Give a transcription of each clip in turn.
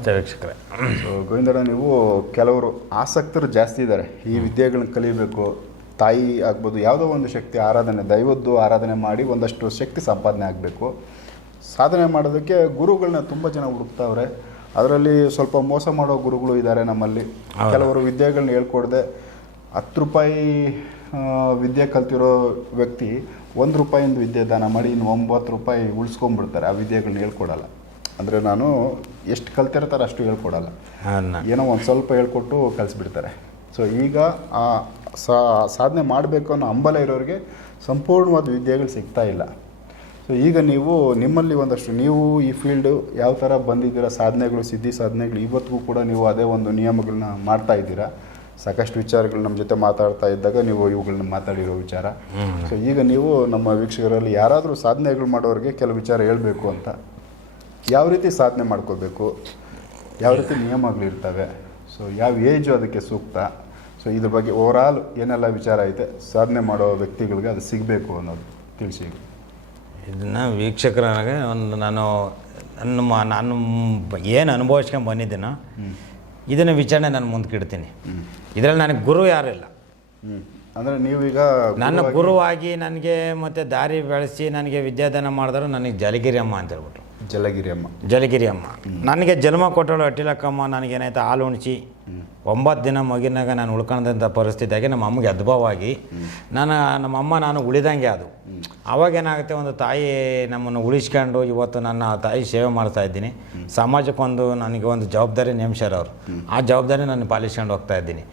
ನಮಸ್ತೆ ವೀಕ್ಷಕರೇ. ಸೊ ಗೋವಿಂದಣ್ಣ ನೀವು ಕೆಲವರು ಆಸಕ್ತರು ಜಾಸ್ತಿ ಇದ್ದಾರೆ. ಈ ವಿದ್ಯೆಗಳನ್ನ ಕಲಿಬೇಕು ತಾಯಿ ಆಗ್ಬೋದು ಯಾವುದೋ ಒಂದು ಶಕ್ತಿ ಆರಾಧನೆ ದೈವದ್ದು ಆರಾಧನೆ ಮಾಡಿ ಒಂದಷ್ಟು ಶಕ್ತಿ ಸಂಪಾದನೆ ಆಗಬೇಕು. ಸಾಧನೆ ಮಾಡೋದಕ್ಕೆ ಗುರುಗಳನ್ನ ತುಂಬ ಜನ ಹುಡುಕ್ತಾವ್ರೆ. ಅದರಲ್ಲಿ ಸ್ವಲ್ಪ ಮೋಸ ಮಾಡೋ ಗುರುಗಳು ಇದ್ದಾರೆ ನಮ್ಮಲ್ಲಿ. ಕೆಲವರು ವಿದ್ಯೆಗಳನ್ನ ಹೇಳ್ಕೊಡ್ದೆ ಹತ್ತು ರೂಪಾಯಿ ವಿದ್ಯೆ ಕಲ್ತಿರೋ ವ್ಯಕ್ತಿ ಒಂದು ರೂಪಾಯಿಂದ ವಿದ್ಯೆ ದಾನ ಮಾಡಿ ಇನ್ನು ಒಂಬತ್ತು ರೂಪಾಯಿ ಉಳಿಸ್ಕೊಂಡ್ಬಿಡ್ತಾರೆ. ಆ ವಿದ್ಯೆಗಳನ್ನ ಹೇಳ್ಕೊಡಲ್ಲ. ಅಂದರೆ ನಾನು ಎಷ್ಟು ಕಲ್ತಿರ್ತಾರೆ ಅಷ್ಟು ಹೇಳ್ಕೊಡಲ್ಲ. ಏನೋ ಒಂದು ಸ್ವಲ್ಪ ಹೇಳ್ಕೊಟ್ಟು ಕಲಿಸ್ಬಿಡ್ತಾರೆ. ಸೊ ಈಗ ಆ ಸಾಧನೆ ಮಾಡಬೇಕು ಅನ್ನೋ ಹಂಬಲ ಇರೋರಿಗೆ ಸಂಪೂರ್ಣವಾದ ವಿದ್ಯೆಗಳು ಸಿಗ್ತಾ ಇಲ್ಲ. ಸೊ ಈಗ ನೀವು ನಿಮ್ಮಲ್ಲಿ ಒಂದಷ್ಟು ನೀವು ಈ ಫೀಲ್ಡು ಯಾವ ಥರ ಬಂದಿದ್ದೀರಾ ಸಾಧನೆಗಳು ಸಿದ್ಧಿ ಸಾಧನೆಗಳು ಇವತ್ತಿಗೂ ಕೂಡ ನೀವು ಅದೇ ಒಂದು ನಿಯಮಗಳನ್ನ ಮಾಡ್ತಾ ಇದ್ದೀರಾ? ಸಾಕಷ್ಟು ವಿಚಾರಗಳು ನಮ್ಮ ಜೊತೆ ಮಾತಾಡ್ತಾ ಇದ್ದಾಗ ನೀವು ಇವುಗಳನ್ನ ಮಾತಾಡಿರೋ ವಿಚಾರ. ಸೊ ಈಗ ನೀವು ನಮ್ಮ ವೀಕ್ಷಕರಲ್ಲಿ ಯಾರಾದರೂ ಸಾಧನೆಗಳು ಮಾಡೋರಿಗೆ ಕೆಲವು ವಿಚಾರ ಹೇಳಬೇಕು ಅಂತ. ಯಾವ ರೀತಿ ಸಾಧನೆ ಮಾಡ್ಕೋಬೇಕು ಯಾವ ರೀತಿ ನಿಯಮಗಳಿರ್ತವೆ ಸೊ ಯಾವ ಏಜು ಅದಕ್ಕೆ ಸೂಕ್ತ ಸೊ ಇದ್ರ ಬಗ್ಗೆ ಓವರಾಲ್ ಏನೆಲ್ಲ ವಿಚಾರ ಐತೆ ಸಾಧನೆ ಮಾಡೋ ವ್ಯಕ್ತಿಗಳಿಗೆ ಅದು ಸಿಗಬೇಕು ಅನ್ನೋದು ತಿಳಿಸಿ ಇದನ್ನು ವೀಕ್ಷಕರಾಗೆ ಒಂದು ನಾನು ನನ್ನ ಮ- ನಾನು ಏನು ಅನುಭವಿಸ್ಕೊಂಡು ಬಂದಿದ್ದೀನೋ ಇದನ್ನು ವಿಚಾರಣೆ ನಾನು ಮುಂದಕ್ಕೆ ಇಡ್ತೀನಿ ಇದರಲ್ಲಿ ನನಗೆ ಗುರು ಯಾರಿಲ್ಲ ಅಂದರೆ ನೀವೀಗ ನನ್ನ ಗುರುವಾಗಿ- ಗುರುವಾಗಿ ನನಗೆ ಮತ್ತು ದಾರಿ ಬೆಳೆಸಿ ನನಗೆ ವಿದ್ಯಾದಾನ ಮಾಡಿದ್ರು ನನಗೆ ಜಲಗಿರಿ ಅಮ್ಮ ಅಂತ ಹೇಳ್ಬಿಟ್ರು ಜಲಗಿರಿ ಅಮ್ಮ ಜಲಗಿರಿ ಅಮ್ಮ ನನಗೆ ಜನ್ಮ ಕೊಟ್ಟಳು ಅಟ್ಟಿಲಕ್ಕಮ್ಮ ನನಗೇನಾಯ್ತು ಹಾಲು ಉಣಿಸಿ ಒಂಬತ್ತು ದಿನ ಮಗಿನಾಗ ನಾನು ಉಳ್ಕೊಂಡಂಥ ಪರಿಸ್ಥಿತಿಯಾಗಿ ನಮ್ಮ ಅಮ್ಮಗೆ ಅದ್ಭವವಾಗಿ ನಾನು ನಮ್ಮ ಅಮ್ಮ ನಾನು ಉಳಿದಂಗೆ ಅದು ಅವಾಗ ಏನಾಗುತ್ತೆ ಒಂದು ತಾಯಿ ನಮ್ಮನ್ನು ಉಳಿಸ್ಕೊಂಡು ಇವತ್ತು ನನ್ನ ತಾಯಿ ಸೇವೆ ಮಾಡ್ತಾ ಇದ್ದೀನಿ. ಸಮಾಜಕ್ಕೊಂದು ನನಗೆ ಒಂದು ಜವಾಬ್ದಾರಿ ನೇಮಿಸ್ಯಾರ ಅವರು. ಆ ಜವಾಬ್ದಾರಿ ನಾನು ಪಾಲಿಸ್ಕೊಂಡು ಹೋಗ್ತಾ ಇದ್ದೀನಿ.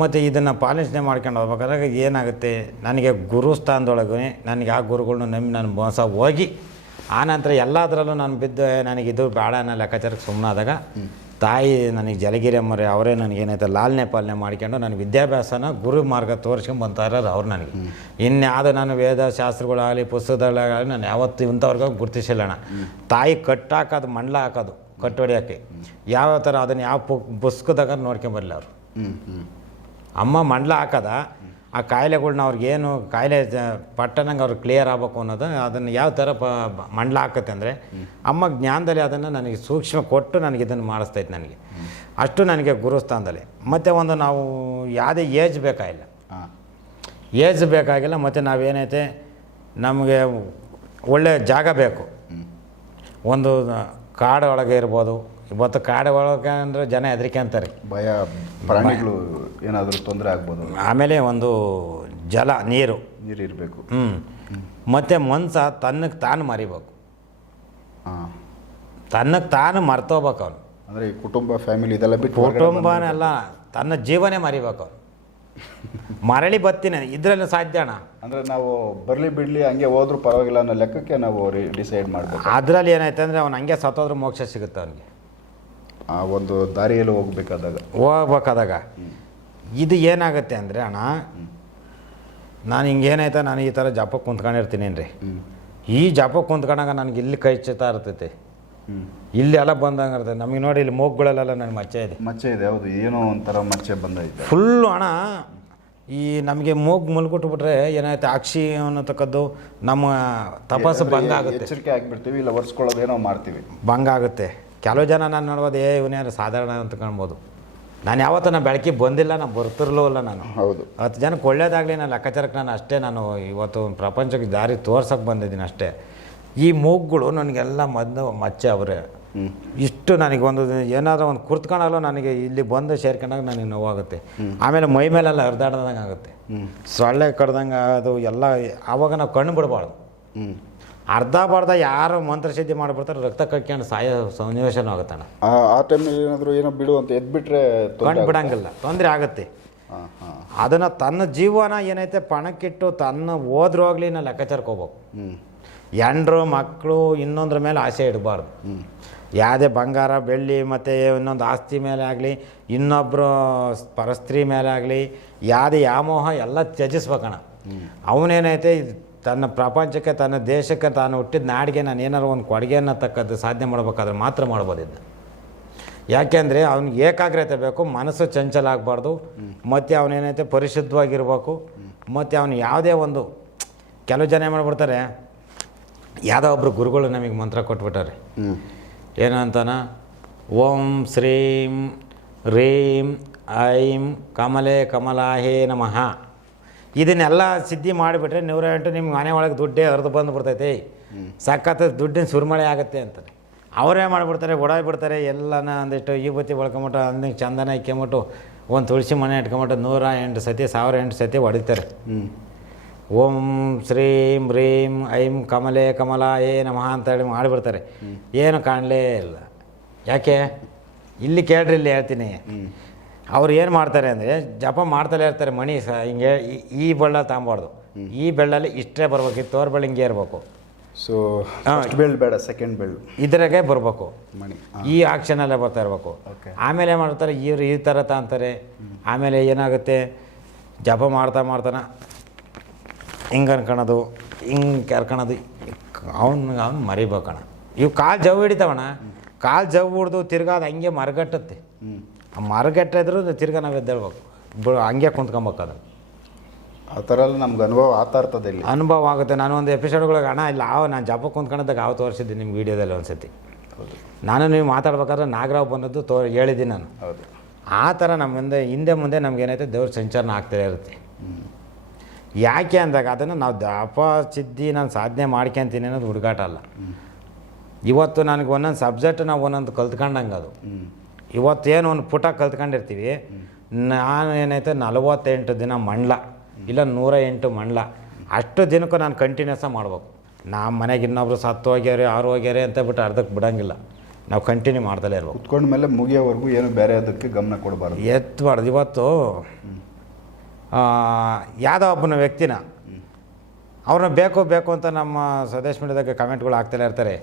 ಮತ್ತು ಇದನ್ನು ಪಾಲಿಸನೆ ಮಾಡ್ಕೊಂಡು ಹೋಗ್ಬೇಕಾದ್ರೆ ಏನಾಗುತ್ತೆ ನನಗೆ ಗುರು ಸ್ಥಾನದೊಳಗೆ ನನಗೆ ಆ ಗುರುಗಳನ್ನ ನಂಬಿ ನಾನು ಮೋಸ ಹೋಗಿ ಆನಂತರ ಎಲ್ಲದರಲ್ಲೂ ನಾನು ಬಿದ್ದು ನನಗೆ ಇದು ಬೇಡ ಅನ್ನೋ ಲೆಕ್ಕಾಚಾರಕ್ಕೆ ಸುಮ್ಮನಾದಾಗ ತಾಯಿ ನನಗೆ ಜಲಗಿರಿ ಅಮ್ಮರೇ ಅವರೇ ನನಗೇನೈತೆ ಲಾಲನೆ ಪಾಲನೆ ಮಾಡ್ಕೊಂಡು ನನ್ನ ವಿದ್ಯಾಭ್ಯಾಸನ ಗುರು ಮಾರ್ಗ ತೋರಿಸ್ಕೊಂಡು ಬಂತಾ ಇರೋದು ಅವ್ರು ನನಗೆ. ಇನ್ಯಾವುದು ನಾನು ವೇದ ಶಾಸ್ತ್ರಗಳಾಗಲಿ ಪುಸ್ತಕಗಳಾಗಲಿ ನಾನು ಯಾವತ್ತು ಇಂಥವ್ರಿಗೂ ಗುರ್ತಿಸಿಲ್ಲ ಅಣ್ಣ. ತಾಯಿ ಕಟ್ಟಾಕೋದು ಮಂಡ್ಲ ಹಾಕೋದು ಕಟ್ಟೊಡಿಯೋಕೆ ಯಾವ ಥರ ಅದನ್ನು ಯಾವ ಪು ಪುಸ್ತಕದಾಗ ನೋಡ್ಕೊಂಬರಲಿ ಅವರು. ಅಮ್ಮ ಮಂಡ್ಲ ಹಾಕದ ಆ ಕಾಯಿಲೆಗಳ್ನ ಅವ್ರಿಗೇನು ಕಾಯಿಲೆ ಪಟ್ಟಣಂಗೆ ಪಟ್ಟನಂಗೆ ಅವ್ರಿಗೆ ಕ್ಲಿಯರ್ ಆಗಬೇಕು ಅನ್ನೋದು ಅದನ್ನು ಯಾವ ಥರ ಪ ಮಂಡಲ ಹಾಕತ್ತೆ ಅಂದರೆ ಅಮ್ಮ ಜ್ಞಾನದಲ್ಲಿ ಅದನ್ನು ನನಗೆ ಸೂಕ್ಷ್ಮ ಕೊಟ್ಟು ನನಗೆ ಇದನ್ನು ಮಾಡಿಸ್ತೈತೆ ನನಗೆ. ಅಷ್ಟು ನನಗೆ ಗುರುಸ್ಥಾನದಲ್ಲಿ. ಮತ್ತು ಒಂದು ನಾವು ಯಾವುದೇ ಏಜ್ ಬೇಕಾಗಿಲ್ಲ. ಏಜ್ ಬೇಕಾಗಿಲ್ಲ ಮತ್ತು ನಾವೇನೈತೆ ನಮಗೆ ಒಳ್ಳೆಯ ಜಾಗ ಬೇಕು. ಒಂದು ಕಾಡೊಳಗೆ ಇರ್ಬೋದು ಇವತ್ತು ಕಾಡು ಒಳಗೆ ಅಂದರೆ ಜನ ಹೆದರಿಕೆ ಅಂತಾರೆ. ಭಯ ಪ್ರಾಣಿಗಳು ಏನಾದರೂ ತೊಂದರೆ ಆಗ್ಬೋದು. ಆಮೇಲೆ ಒಂದು ಜಲ ನೀರು. ನೀರು ಇರಬೇಕು. ಹ್ಞೂ ಮತ್ತು ಮನ್ಸ ತನ್ನಕ್ಕೆ ತಾನು ಮರಿಬೇಕು. ಹಾಂ. ತನ್ನಕ್ಕೆ ತಾನು ಮರ್ತೋಬೇಕು ಅವನು. ಅಂದರೆ ಈ ಕುಟುಂಬ ಫ್ಯಾಮಿಲಿ ಇದೆಲ್ಲ ಬಿಟ್ಟು ಹೊರ್ಗಡೆ ಬಂದು- ಕುಟುಂಬನೆಲ್ಲ ತನ್ನ ಜೀವನೇ ಮರಿಬೇಕು ಅವನು. ಮರಳಿ ಬತ್ತಿನ ಇದರಲ್ಲಿ ಸಾಧ್ಯ ಅಣ್ಣ. ಅಂದರೆ ನಾವು ಬರಲಿ ಬಿಡಲಿ ಹಂಗೆ ಹೋದ್ರೂ ಪರವಾಗಿಲ್ಲ ಅನ್ನೋ ಲೆಕ್ಕಕ್ಕೆ ನಾವು ಡಿಸೈಡ್ ಮಾಡಬೇಕು. ಅದರಲ್ಲಿ ಏನಾಯ್ತು ಅಂದರೆ ಅವ್ನು ಹಂಗೆ ಸತ್ತೋದ್ರೆ ಮೋಕ್ಷ ಸಿಗುತ್ತೆ ಅವನಿಗೆ. ಆ ಒಂದು ದಾರಿಯಲ್ಲಿ ಹೋಗ್ಬೇಕಾದಾಗ. ಹೋಗ್ಬೇಕಾದಾಗ. ಇದು ಏನಾಗುತ್ತೆ ಅಂದರೆ ಅಣ್ಣ ನಾನು ಹಿಂಗೇನಾಯ್ತಾ ನಾನು ಈ ಥರ ಜಾಪಕ್ಕೆ ಕುಂತ್ಕೊಂಡಿರ್ತೀನಿ ರೀ ಈ ಜಾಪಕ್ಕೆ ಕುಂತ್ಕೊಂಡಾಗ ನನಗೆ ಇಲ್ಲಿ ಕೈ ಚಿತಾ ಇರ್ತೈತಿ. ಇಲ್ಲಿ ಎಲ್ಲ ಬಂದಂಗೆ ಇರ್ತದೆ ನಮಗೆ ನೋಡಿ ಇಲ್ಲಿ ಮೂಗುಗಳಲ್ಲೆಲ್ಲ ನನಗೆ ಮಚ್ಚೆ ಇದೆ. ಮಚ್ಚೆ ಇದೆ ಹೌದು. ಏನೋ ಒಂಥರ ಮಚ್ಚೆ ಬಂದೈತೆ. ಫುಲ್ಲು ಹಣ ಈ ನಮಗೆ ಮೂಗು ಮುಲ್ಗುಟ್ಬಿಟ್ರೆ ಏನಾಯ್ತು? ಅಕ್ಷಿ ಅನ್ನತಕ್ಕದ್ದು ನಮ್ಮ ತಪಸ್ಸು ಭಂಗ ಆಗುತ್ತೆ. ಎಚ್ಚರಿಕೆ ಆಗಿಬಿಡ್ತೀವಿ ಇಲ್ಲ ಒರೆಸ್ಕೊಳ್ಳೋದು ಏನೋ ಮಾಡ್ತೀವಿ. ಭಂಗ ಆಗುತ್ತೆ. ಕೆಲವು ಜನ ನಾನು ನೋಡ್ಬೋದು ಏ ಇವನೇನು ಸಾಧಾರಣ ಅಂತ ಕಾಣ್ಬೋದು ನಾನು ಯಾವತ್ತೂ ನಾನು ಬೆಳಕಿ ಬಂದಿಲ್ಲ ನಾನು ಬರ್ತಿರ್ಲೂ ಅಲ್ಲ ನಾನು. ಹೌದು. ಹತ್ತು ಜನಕ್ಕೆ ಒಳ್ಳೇದಾಗಲಿ ನಾನು ಲೆಕ್ಕಾಚಾರಕ್ಕೆ ನಾನು ಅಷ್ಟೇ ನಾನು ಇವತ್ತು ಪ್ರಪಂಚಕ್ಕೆ ದಾರಿ ತೋರ್ಸೋಕೆ ಬಂದಿದ್ದೀನಿ ಅಷ್ಟೇ. ಈ ಮೂಗ್ಗಳು ನನಗೆಲ್ಲ ಮದ್ದು ಮಚ್ಚೆ ಅವರೇ. ಇಷ್ಟು ನನಗೆ ಒಂದು ಏನಾದರೂ ಒಂದು ಕುರ್ತ್ಕೊಂಡಾಗಲೂ ನನಗೆ ಇಲ್ಲಿ ಬಂದು ಸೇರ್ಕೊಂಡಾಗ ನನಗೆ ನೋವಾಗುತ್ತೆ. ಆಮೇಲೆ ಮೈ ಮೇಲೆಲ್ಲ ಹರಿದಾಡ್ದಂಗೆ ಆಗುತ್ತೆ. ಸೊಳ್ಳೆ ಕಡ್ದಂಗೆ ಅದು ಎಲ್ಲ ಆವಾಗ ನಾವು ಕಣ್ಣು ಬಿಡಬಾರ್ದು. ಹ್ಞೂ ಅರ್ಧ ಬಾರ್ದ ಯಾರು ಮಂತ್ರಸಿದ್ಧಿ ಮಾಡಿಬಿಡ್ತಾರೆ ರಕ್ತ ಕಕ್ಕೊಂಡು ಸಾಯೋ ಸನ್ನಿವೇಶನೂ ಆಗುತ್ತಣ್ಣ. ಆ ಟೈಮ್ ಟೈಮ್ನಲ್ಲಿ ಏನಾದರೂ ಏನೋ ಬಿಡು ಅಂತ ಎದ್ಬಿಟ್ರೆ ಕಂಡು ಬಿಡಂಗಿಲ್ಲ ತೊಂದರೆ ಆಗುತ್ತೆ. ಅದನ್ನು ತನ್ನ ಜೀವನ ಏನೈತೆ ಪಣಕ್ಕಿಟ್ಟು ತನ್ನ ಹೋದ್ರೂ ಆಗಲಿ ನಾ ಲೆಕ್ಕಾಚಾರಕ್ಕೆ ಹೋಗ್ಬೇಕು. ಎಂಡ್ರು ಮಕ್ಕಳು ಇನ್ನೊಂದ್ರ ಮೇಲೆ ಆಸೆ ಇಡಬಾರ್ದು. ಯಾವುದೇ ಬಂಗಾರ ಬೆಳ್ಳಿ ಮತ್ತು ಇನ್ನೊಂದು ಆಸ್ತಿ ಮೇಲೆ ಆಗಲಿ ಇನ್ನೊಬ್ಬರು ಪರಸ್ತ್ರೀ ಮೇಲೆ ಆಗಲಿ ಯಾವುದೇ ಯಾಮೋಹ ಎಲ್ಲ ತ್ಯಜಿಸ್ಬೇಕಣ್ಣ. ಅವನೇನೈತೆ ಇದು ತನ್ನ ಪ್ರಪಂಚಕ್ಕೆ, ತನ್ನ ದೇಶಕ್ಕೆ ತಾನು ಹುಟ್ಟಿದ ನಾಡಿಗೆ ನಾನು ಏನಾರು ಒಂದು ಕೊಡುಗೆಯನ್ನು ತಕ್ಕದ್ದು ಸಾಧನೆ ಮಾಡ್ಬೇಕಾದ್ರೆ ಮಾತ್ರ ಮಾಡ್ಬೋದಿದ್ದು ಯಾಕೆಂದರೆ ಅವ್ನಿಗೆ ಏಕಾಗ್ರತೆ ಬೇಕು, ಮನಸ್ಸು ಚಂಚಲ ಆಗಬಾರ್ದು. ಮತ್ತು ಅವನೇನೈತೆ ಪರಿಶುದ್ಧವಾಗಿರ್ಬೇಕು. ಮತ್ತು ಅವನು ಯಾವುದೇ ಒಂದು ಕೆಲವು ಜನ ಏನು ಮಾಡ್ಬಿಡ್ತಾರೆ, ಯಾವುದೋ ಒಬ್ಬರು ಗುರುಗಳು ನಮಗೆ ಮಂತ್ರ ಕೊಟ್ಬಿಟ್ಟಾರೆ. ಏನಂತಾನ ಓಂ ಶ್ರೀಂ, ರೀಂ, ಐಂ, ಕಮಲೆ ಕಮಲಾಹೇ ನಮಃ. ಇದನ್ನೆಲ್ಲ ಸಿದ್ಧಿ ಮಾಡಿಬಿಟ್ರೆ ನೂರ ಎಂಟು ನಿಮ್ಗೆ ಮನೆ ಒಳಗೆ ದುಡ್ಡೇ ಹರಿದು ಬಂದು ಬಿಡ್ತೈತೆ. ಸಖತ್ ದುಡ್ಡಿನ ಸುರಿಮಳೆ ಆಗುತ್ತೆ ಅಂತಾರೆ. ಅವರೇ ಮಾಡಿಬಿಡ್ತಾರೆ ಬಿಡ್ತಾರೆ ಎಲ್ಲನ ಒಂದಿಷ್ಟು ಈ ಬತ್ತಿ ಬಳ್ಕೊಂಬಿಟ್ಟು ಅಂದ್ರೆ ಚಂದನ ಇಕ್ಕೊಂಬಿಟ್ಟು ಒಂದು ತುಳಸಿ ಮನೆ ಇಟ್ಕೊಂಬಿಟ್ಟು ನೂರ ಎಂಟು ಸತಿ ಸಾವಿರ ಎಂಟು ಸತಿ ಹೊಡಿತಾರೆ ಓಂ ಶ್ರೀಂ ರೀಂ ಐಂ ಕಮಲೆ ಏ ನಮಃ ಅಂತೇಳಿ ಮಾಡಿಬಿಡ್ತಾರೆ. ಏನು ಕಾಣಲೇ ಇಲ್ಲ. ಯಾಕೆ? ಇಲ್ಲಿ ಕೇಳ್ರಿ ಇಲ್ಲಿ ಹೇಳ್ತೀನಿ. ಅವ್ರು ಏನು ಮಾಡ್ತಾರೆ ಅಂದರೆ ಜಪ ಮಾಡ್ತಲೇ ಇರ್ತಾರೆ ಮಣಿ ಸ ಹಿಂಗೆ ಈ- ಈ ಬೆಳ್ಳ ತಗೊಬಾರ್ದು ಈ ಬೆಳ್ಳಲ್ಲಿ ಇಷ್ಟೇ ಬರಬೇಕು ಈ ತೋರ್ ಬೆಳ್ಳ ಹಿಂಗೆ ಇರಬೇಕು. ಸೊ ಬೆಳ್ಳು ಬೇಡ ಸೆಕೆಂಡ್ ಬೆಳ್ಳು. ಇದ್ರಾಗೆ ಬರಬೇಕು. ಮಣಿ ಈ ಆಕ್ಷನಲ್ಲೇ ಬರ್ತಾ ಇರಬೇಕು. ಆಮೇಲೆ ಏನು ಮಾಡ್ತಾರೆ ಇವರು ಈ ಥರ ತಾಂತಾರೆ. ಆಮೇಲೆ ಏನಾಗುತ್ತೆ ಜಪ ಮಾಡ್ತಾ ಮಾಡ್ತಾನೆ ಹಿಂಗೆ ಅನ್ಕೊಳೋದು ಹಿಂಗೆ ಕರ್ಕೊಳೋದು ಅವ್ನು ಅವ್ನು ಮರಿಬೇಕಣ. ಇವು ಕಾಲು ಜವ್ ಹಿಡಿತಾವಣ್ಣ ಕಾಲು ಜವ್ ಹಿಡ್ದು ತಿರ್ಗಾ ಅದು ಹಂಗೆ ಮರಗಟ್ಟುತ್ತೆ. ಹ್ಞೂ ಇದ್ರೂ ತಿರ್ಗ ನಾವು ಎದ್ದೇಳ್ಬೇಕು. ಬ ಹಂಗೆ ಕುಂತ್ಕೊಬೇಕು ಅದು. ಆ ಥರ ಎಲ್ಲ ನಮ್ಗೆ ಅನುಭವ ಇರ್ತದೆ ಇಲ್ಲಿ. ಅನುಭವ ಆಗುತ್ತೆ. ನಾನು ಒಂದು ಎಪಿಸೋಡ್ಗಳಿಗೆ ಹಣ ಇಲ್ಲ. ಆವ ನಾನು ಜಪ ಕುಂತ್ಕೊಂಡಿದ್ದಾಗ ಆವ ತೋರಿಸಿದ್ದೆ ನಿಮ್ಮ ವೀಡಿಯೋದಲ್ಲಿ ಒಂದು ಸತಿ ಹೌದು. ನಾನು ನೀವು ಮಾತಾಡ್ಬೇಕಾದ್ರೆ ನಾಗರಾವ್ ಬಂದದ್ದು ತೋ ಹೇಳಿದ್ದೀನಿ ನಾನು. ಹೌದು. ಆ ಥರ ನಮ್ಮ ಹಿಂದೆ ಮುಂದೆ ನಮಗೇನೈತೆ ದೇವ್ರ ಸಂಚಾರನ ಆಗ್ತಾ ಇರುತ್ತೆ. ಯಾಕೆ ಅಂದಾಗ ಅದನ್ನು ನಾವು ದಪ ಸಿದ್ಧಿ ನಾನು ಸಾಧನೆ ಮಾಡ್ಕೊಂತೀನಿ ಅನ್ನೋದು ಹುಡುಗಾಟ ಅಲ್ಲ. ಇವತ್ತು ನನಗೆ ಒಂದೊಂದು ಸಬ್ಜೆಕ್ಟ್ ನಾವು ಒಂದೊಂದು ಕಲ್ತ್ಕೊಂಡಂಗೆ ಅದು. ಇವತ್ತೇನು ಒಂದು ಪುಟ ಕಲ್ತ್ಕೊಂಡಿರ್ತೀವಿ. ನಾನು ಏನೈತೆ ನಲವತ್ತೆಂಟು ದಿನ ಮಂಡ್ಲ. ಇಲ್ಲ ನೂರ ಎಂಟು ಮಂಡ್ಲ. ಅಷ್ಟು ದಿನಕ್ಕೂ ನಾನು ಕಂಟಿನ್ಯೂಸ ಮಾಡ್ಬೇಕು. ನಮ್ಮ ಮನೆಗೆ ಇನ್ನೊಬ್ರು ಸತ್ತು ಹೋಗ್ಯಾರೆ ಆರು ಹೋಗ್ಯಾರೆ ಅಂತ ಬಿಟ್ಟು ಅರ್ಧಕ್ಕೆ ಬಿಡೋಂಗಿಲ್ಲ. ನಾವು ಕಂಟಿನ್ಯೂ ಮಾಡ್ದಲೇ ಇರ್ಬೇಕು. ಕುತ್ಕೊಂಡ ಮೇಲೆ ಮುಗಿಯೋವರೆಗೂ ಏನು ಬೇರೆ ಅದಕ್ಕೆ ಗಮನ ಕೊಡಬಾರ್ದು. ಎತ್ತಬಾರ್ದು ಇವತ್ತು ಯಾವುದೋ ಒಬ್ಬನ ವ್ಯಕ್ತಿನ ಅವ್ರನ್ನ ಬೇಕು ಬೇಕು ಅಂತ ನಮ್ಮ ಸ್ವದೇಶ್ ಮೀಡಿಯಾದಾಗ ಕಮೆಂಟ್ಗಳು ಆಗ್ತಾನೆ ಇರ್ತಾರೆ.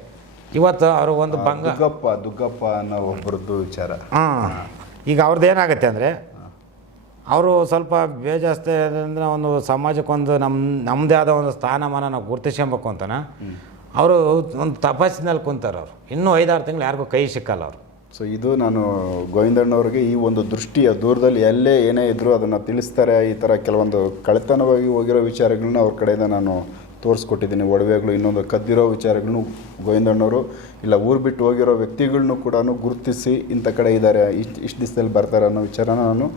ಇವತ್ತು ಅವರು ಒಂದು ಬಂಗ ದುಗ್ಗಪ್ಪ ದುಗ್ಗಪ್ಪ ಅನ್ನೋ ಒಬ್ಬರದ್ದು ವಿಚಾರ. ಹಾಂ ಈಗ ಅವ್ರದ್ದು ಏನಾಗುತ್ತೆ ಅಂದರೆ ಅವರು ಸ್ವಲ್ಪ ಬೇಜಾಸ್ತಿ ಅಂದರೆ ಒಂದು ಸಮಾಜಕ್ಕೊಂದು ನಮ್ಮ ನಮ್ಮದೇ ಆದ ಒಂದು ಸ್ಥಾನಮಾನ ನಾವು ಗುರುತಿಸ್ಕೊಬೇಕು ಅಂತನ ಅವರು ಒಂದು ತಪಸ್ಸಿನಲ್ಲಿ ಕುಂತಾರೆ ಅವರು. ಇನ್ನೂ ಐದಾರು ತಿಂಗಳು ಯಾರಿಗೂ ಕೈ ಸಿಕ್ಕಲ್ಲ ಅವರು. ಸೊ ಇದು ನಾನು ಗೋವಿಂದಣ್ಣವ್ರಿಗೆ ಈ ಒಂದು ದೃಷ್ಟಿಯ ದೂರದಲ್ಲಿ ಎಲ್ಲೇ ಏನೇ ಇದ್ದರೂ ಅದನ್ನು ತಿಳಿಸ್ತಾರೆ ಈ ಥರ ಕೆಲವೊಂದು ಕಳೆತನವಾಗಿ ಹೋಗಿರೋ ವಿಚಾರಗಳನ್ನ ಅವ್ರ ಕಡೆಯಿಂದ ನಾನು ತೋರಿಸ್ಕೊಟ್ಟಿದ್ದೀನಿ. ಒಡವೆಗಳು, ಇನ್ನೊಂದು ಕದ್ದಿರೋ ವಿಚಾರಗಳನ್ನು ಗೋವಿಂದಣ್ಣವರು, ಇಲ್ಲ ಊರು ಬಿಟ್ಟು ಹೋಗಿರೋ ವ್ಯಕ್ತಿಗಳ್ನು ಕೂಡ ಗುರುತಿಸಿ ಇಂಥ ಕಡೆ ಇದ್ದಾರೆ, ಇಷ್ಟು ಇಷ್ಟು ದಿವಸದಲ್ಲಿ ಬರ್ತಾರೆ ಅನ್ನೋ ವಿಚಾರನ ನಾನು,